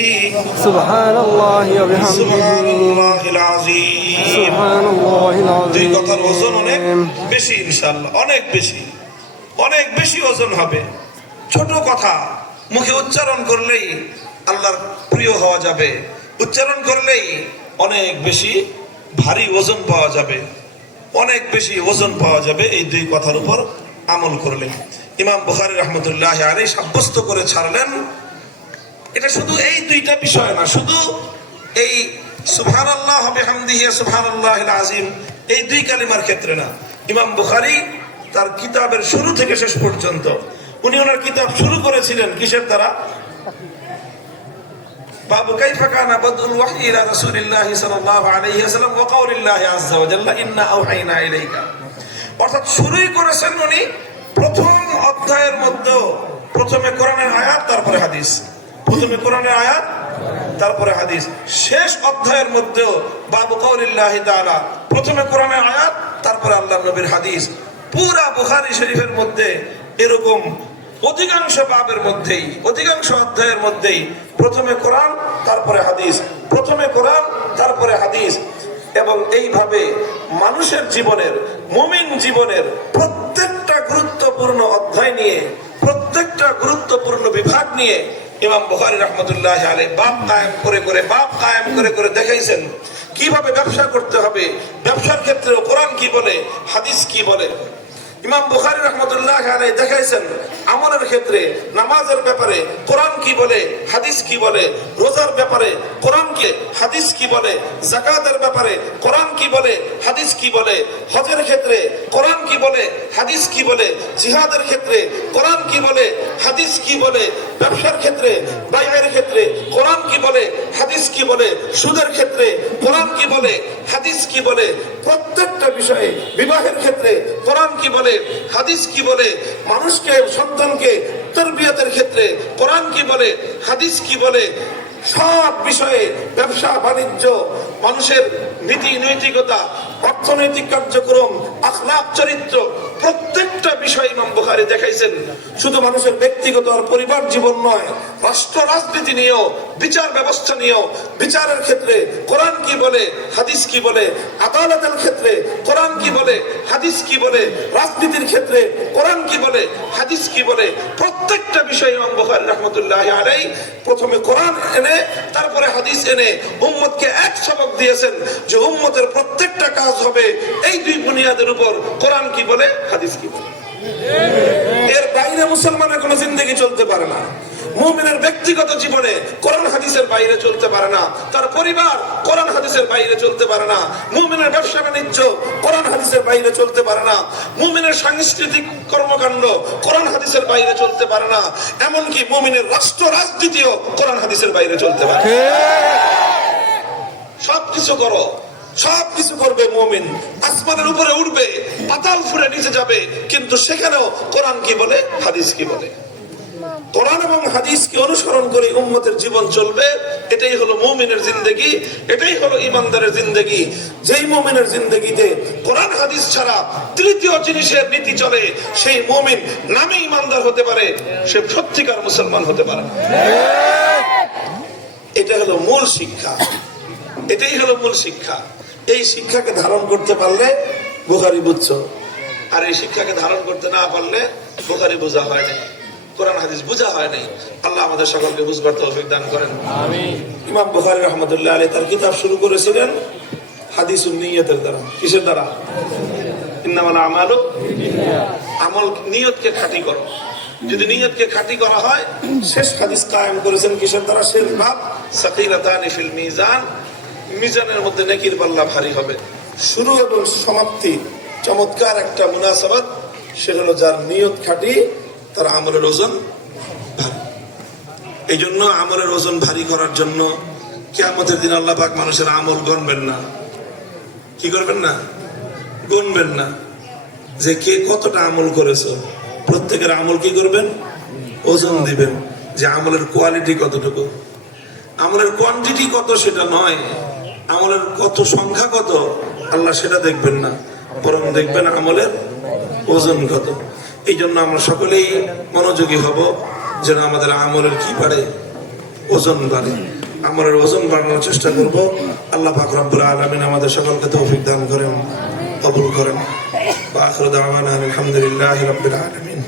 সুবহানাল্লাহি ওয়া বিহামদিহি, সুবহানাল্লাহিল আযীম, সুবহানাল্লাহিল আযীম। দুই কথার ওজন অনেক বেশি, ইনশাআল্লাহ অনেক বেশি, অনেক বেশি ওজন হবে। ছোট কথা মুখে উচ্চারণ করলেই আল্লাহর প্রিয় হওয়া যাবে, উচ্চারণ করলেই অনেক বেশি ভারী ওজন পাওয়া যাবে, অনেক বেশি ওজন পাওয়া যাবে এই দুই কথার উপর আমল করলে। ইমাম বুখারী রাহমাতুল্লাহি আলাইহি সাব্যস্ত করে ছাড়লেন, এটা শুধু এই দুইটা বিষয় না, শুধু এই সুবহানাল্লাহ ওয়া বিহামদিহি সুবহানাল্লাহিল আযীম এই দুই কালিমার ক্ষেত্রে না। ইমাম বুখারী তার কিতাবের শুরু থেকে শেষ পর্যন্ত উনি ওনার কিতাব শুরু করেছিলেন কিসের দ্বারা? বাবু কাইফা কানা বাদউল ওয়াহয়ি ইলা রাসূলিল্লাহি সাল্লাল্লাহু আলাইহি ওয়াসাল্লাম ওয়া কাউলিল্লাহি আযজা ওয়া জাল্লা ইন্না আওহাইনা ইলাইকা। অর্থাৎ শুরুই করেছেন উনি প্রথম অধ্যায়ের মধ্যে, প্রথমে কোরআনের আয়াত তারপরে হাদিস, প্রথমে কোরআনের আয়াত তারপরে হাদিস, শেষ অধ্যায়ের মধ্যে বাবু কাউলিল্লাহি তাআলা, প্রথমে কোরআনের আয়াত তারপরে আল্লাহর নবীর হাদিস। পুরা বুখারী শরীফের মধ্যে এরকম অধিকাংশ বাবের মধ্যেই, অধিকাংশ অধ্যায়ের মধ্যেই প্রথমে কোরআন তারপরে হাদিস, প্রথমে কোরআন তারপরে হাদিস। এবং এইভাবে মানুষের জীবনের, মুমিন জীবনের প্রত্যেকটা গুরুত্বপূর্ণ অধ্যায় নিয়ে, প্রত্যেকটা গুরুত্বপূর্ণ বিভাগ নিয়ে ইমাম বুখারী রাহমাতুল্লাহি আলাইহি বাব কায়েম করে করে দেখাইছেন কিভাবে ব্যবসা করতে হবে। ব্যবসার ক্ষেত্রে কোরআন কি বলে, হাদিস কি বলে। ইমাম বুখারী রাহমাতুল্লাহি আলাইহি দেখাইছেন আমলের ক্ষেত্রে, নামাজের ব্যাপারে কোরআন কি বলে, হাদিস কি বলে। রোজার ব্যাপারে কোরআন কি, হাদিস কি বলে। যাকাতের ব্যাপারে কোরআন কি বলে, হাদিস কি বলে। হজের ক্ষেত্রে কোরআন কি বলে, হাদিস কি বলে। জিহাদের ক্ষেত্রে কোরআন কি বলে, হাদিস কি বলে। ব্যবসার ক্ষেত্রে, বাইয়ের ক্ষেত্রে কোরআন কি বলে, হাদিস কি বলে। সুদের ক্ষেত্রে কোরআন কি বলে, হাদিস কি বলে। প্রত্যেকটা বিষয়ে, বিবাহের ক্ষেত্রে কোরআন কি বলে, হাদিস কি বলে। মানুষকে, সন্তানকে তরবিয়তের ক্ষেত্রে কোরআন কি বলে, হাদিস কি বলে। সব বিষয়ে, ব্যবসা বাণিজ্য, মানুষের নীতি নৈতিকতা, অর্থনৈতিক কার্যক্রম, আখলাক চরিত্র, প্রত্যেকটা বিষয় ইমাম বুখারী দেখাইছেন। শুধু মানুষের ব্যক্তিগত আর পরিবার জীবন নয়, রাষ্ট্র রাজনীতি নিয়েও, বিচার ব্যবস্থা নিয়েও, বিচারের ক্ষেত্রে কোরআন কি বলে, হাদিস কি বলে। আদালতের ক্ষেত্রে কোরআন কি বলে, হাদিস কি বলে। রাজনীতির ক্ষেত্রে কোরআন কি বলে, হাদিস কি বলে। প্রত্যেকটা বিষয় ইমাম বুখারী রাহমাতুল্লাহি আলাইহি প্রথমে কোরআন এনে তারপরে হাদিস এনে উম্মতকে এক সবক দিয়েছেন যে উম্মতের প্রত্যেকটা কাজ হবে এই দুই বুনিয়াদের উপর, কোরআন কি বলে, হাদিস কি বলে। এর বাইরে মুসলমানের কোন জিন্দেগি চলতে পারে না। মুমিনের ব্যক্তিগত জীবনে কোরআন হাদিসের বাইরে চলতে পারে না, তার পরিবার কোরআন হাদিসের বাইরে চলতে পারে না। মুমিনের ব্যবসা বাণিজ্য কোরআন হাদিসের বাইরে চলতে পারে না। মুমিনের সাংস্কৃতিক কর্মকাণ্ড কোরআন হাদিসের বাইরে চলতে পারে না। এমনকি মুমিনের রাষ্ট্র রাজনীতিও কোরআন হাদিসের বাইরে চলতে পারে। সবকিছু করো, সবকিছু করবে মুমিন, আসমানের উপরে উঠবে, পাতাল ফুঁড়ে নিচে যাবে, কিন্তু সেখানেও কোরআন কি বলে, হাদিস কি বলে। কোরআন এবং হাদিসকে অনুসরণ করে উম্মতের জীবন চলবে। এটাই হলো মুমিনের জিন্দেগি, এটাই হলো ইমানদারের জিন্দেগি। যেই মুমিনের জিন্দেগিতে কোরআন হাদিস ছাড়া তৃতীয় জিনিসের নীতি চলে, সেই মুমিন নামে ইমানদার হতে পারে, সে সত্যিকার মুসলমান হতে পারে। এটা হলো মূল শিক্ষা, এটাই হলো মূল শিক্ষা। এই শিক্ষাকে ধারণ করতে পারলে বুখারী বুঝছো, আর এই শিক্ষাকে ধারণ করতে না পারলে বুখারী বোঝা হয় না, কোরআন হাদিস বোঝা হয় নাই। আল্লাহ আমাদের সকলকে বুঝবার তৌফিক দান করেন, আমিন। ইমাম বুখারী রাহমাতুল্লাহি আলাইহি তার কিতাব শুরু করেছিলেন হাদিসুন নিয়তের দ্বারা। কিসের দ্বারা? ইন্নামাল আমালু বিন্নিয়াত। আমল, নিয়তকে খাঁটি করো। যদি নিয়তকে খাঁটি করা হয়, শেষ হাদিস কায়েম করেছেন কিসের দ্বারা? শেষ ভাব সাকিলাতানি ফিল মিজান, মিজানের মধ্যে নেকির পাল্লা ভারী হবে। শুরু এবং সমাপ্তি চমৎকার একটা মুনাসাবাত, সেটা হলো যার নিয়ত খাঁটি তার আমলের ওজন ভারী। এই জন্য আমলের ওজন ভারী করার জন্য কিয়ামতের দিন আল্লাহ পাক মানুষের আমল গণবেন না। কি করবেন না? গুনবেন না যে কে কতটা আমল করেছো। প্রত্যেকের আমল কি করবেন? ওজন দিবেন যে আমলের কোয়ালিটি কতটুকু। আমলের কোয়ান্টিটি কত সেটা নয়, আমলের কত সংখ্যা কত আল্লাহ সেটা দেখবেন না, বরং দেখবেন আমলের ওজন কত। এই জন্য আমরা সকলেই মনোযোগী হব যেন আমাদের আমলের কি বাড়ে, ওজন বাড়ে। আমলের ওজন বাড়ানোর চেষ্টা করব। আল্লাহ পাক রব্বুল আলামিন আমাদের সকলকে তৌফিক দান করেন, কবুল করেন। ওয়া আখিরু দাওয়ানা আলহামদুলিল্লাহি রাব্বিল আলামিন।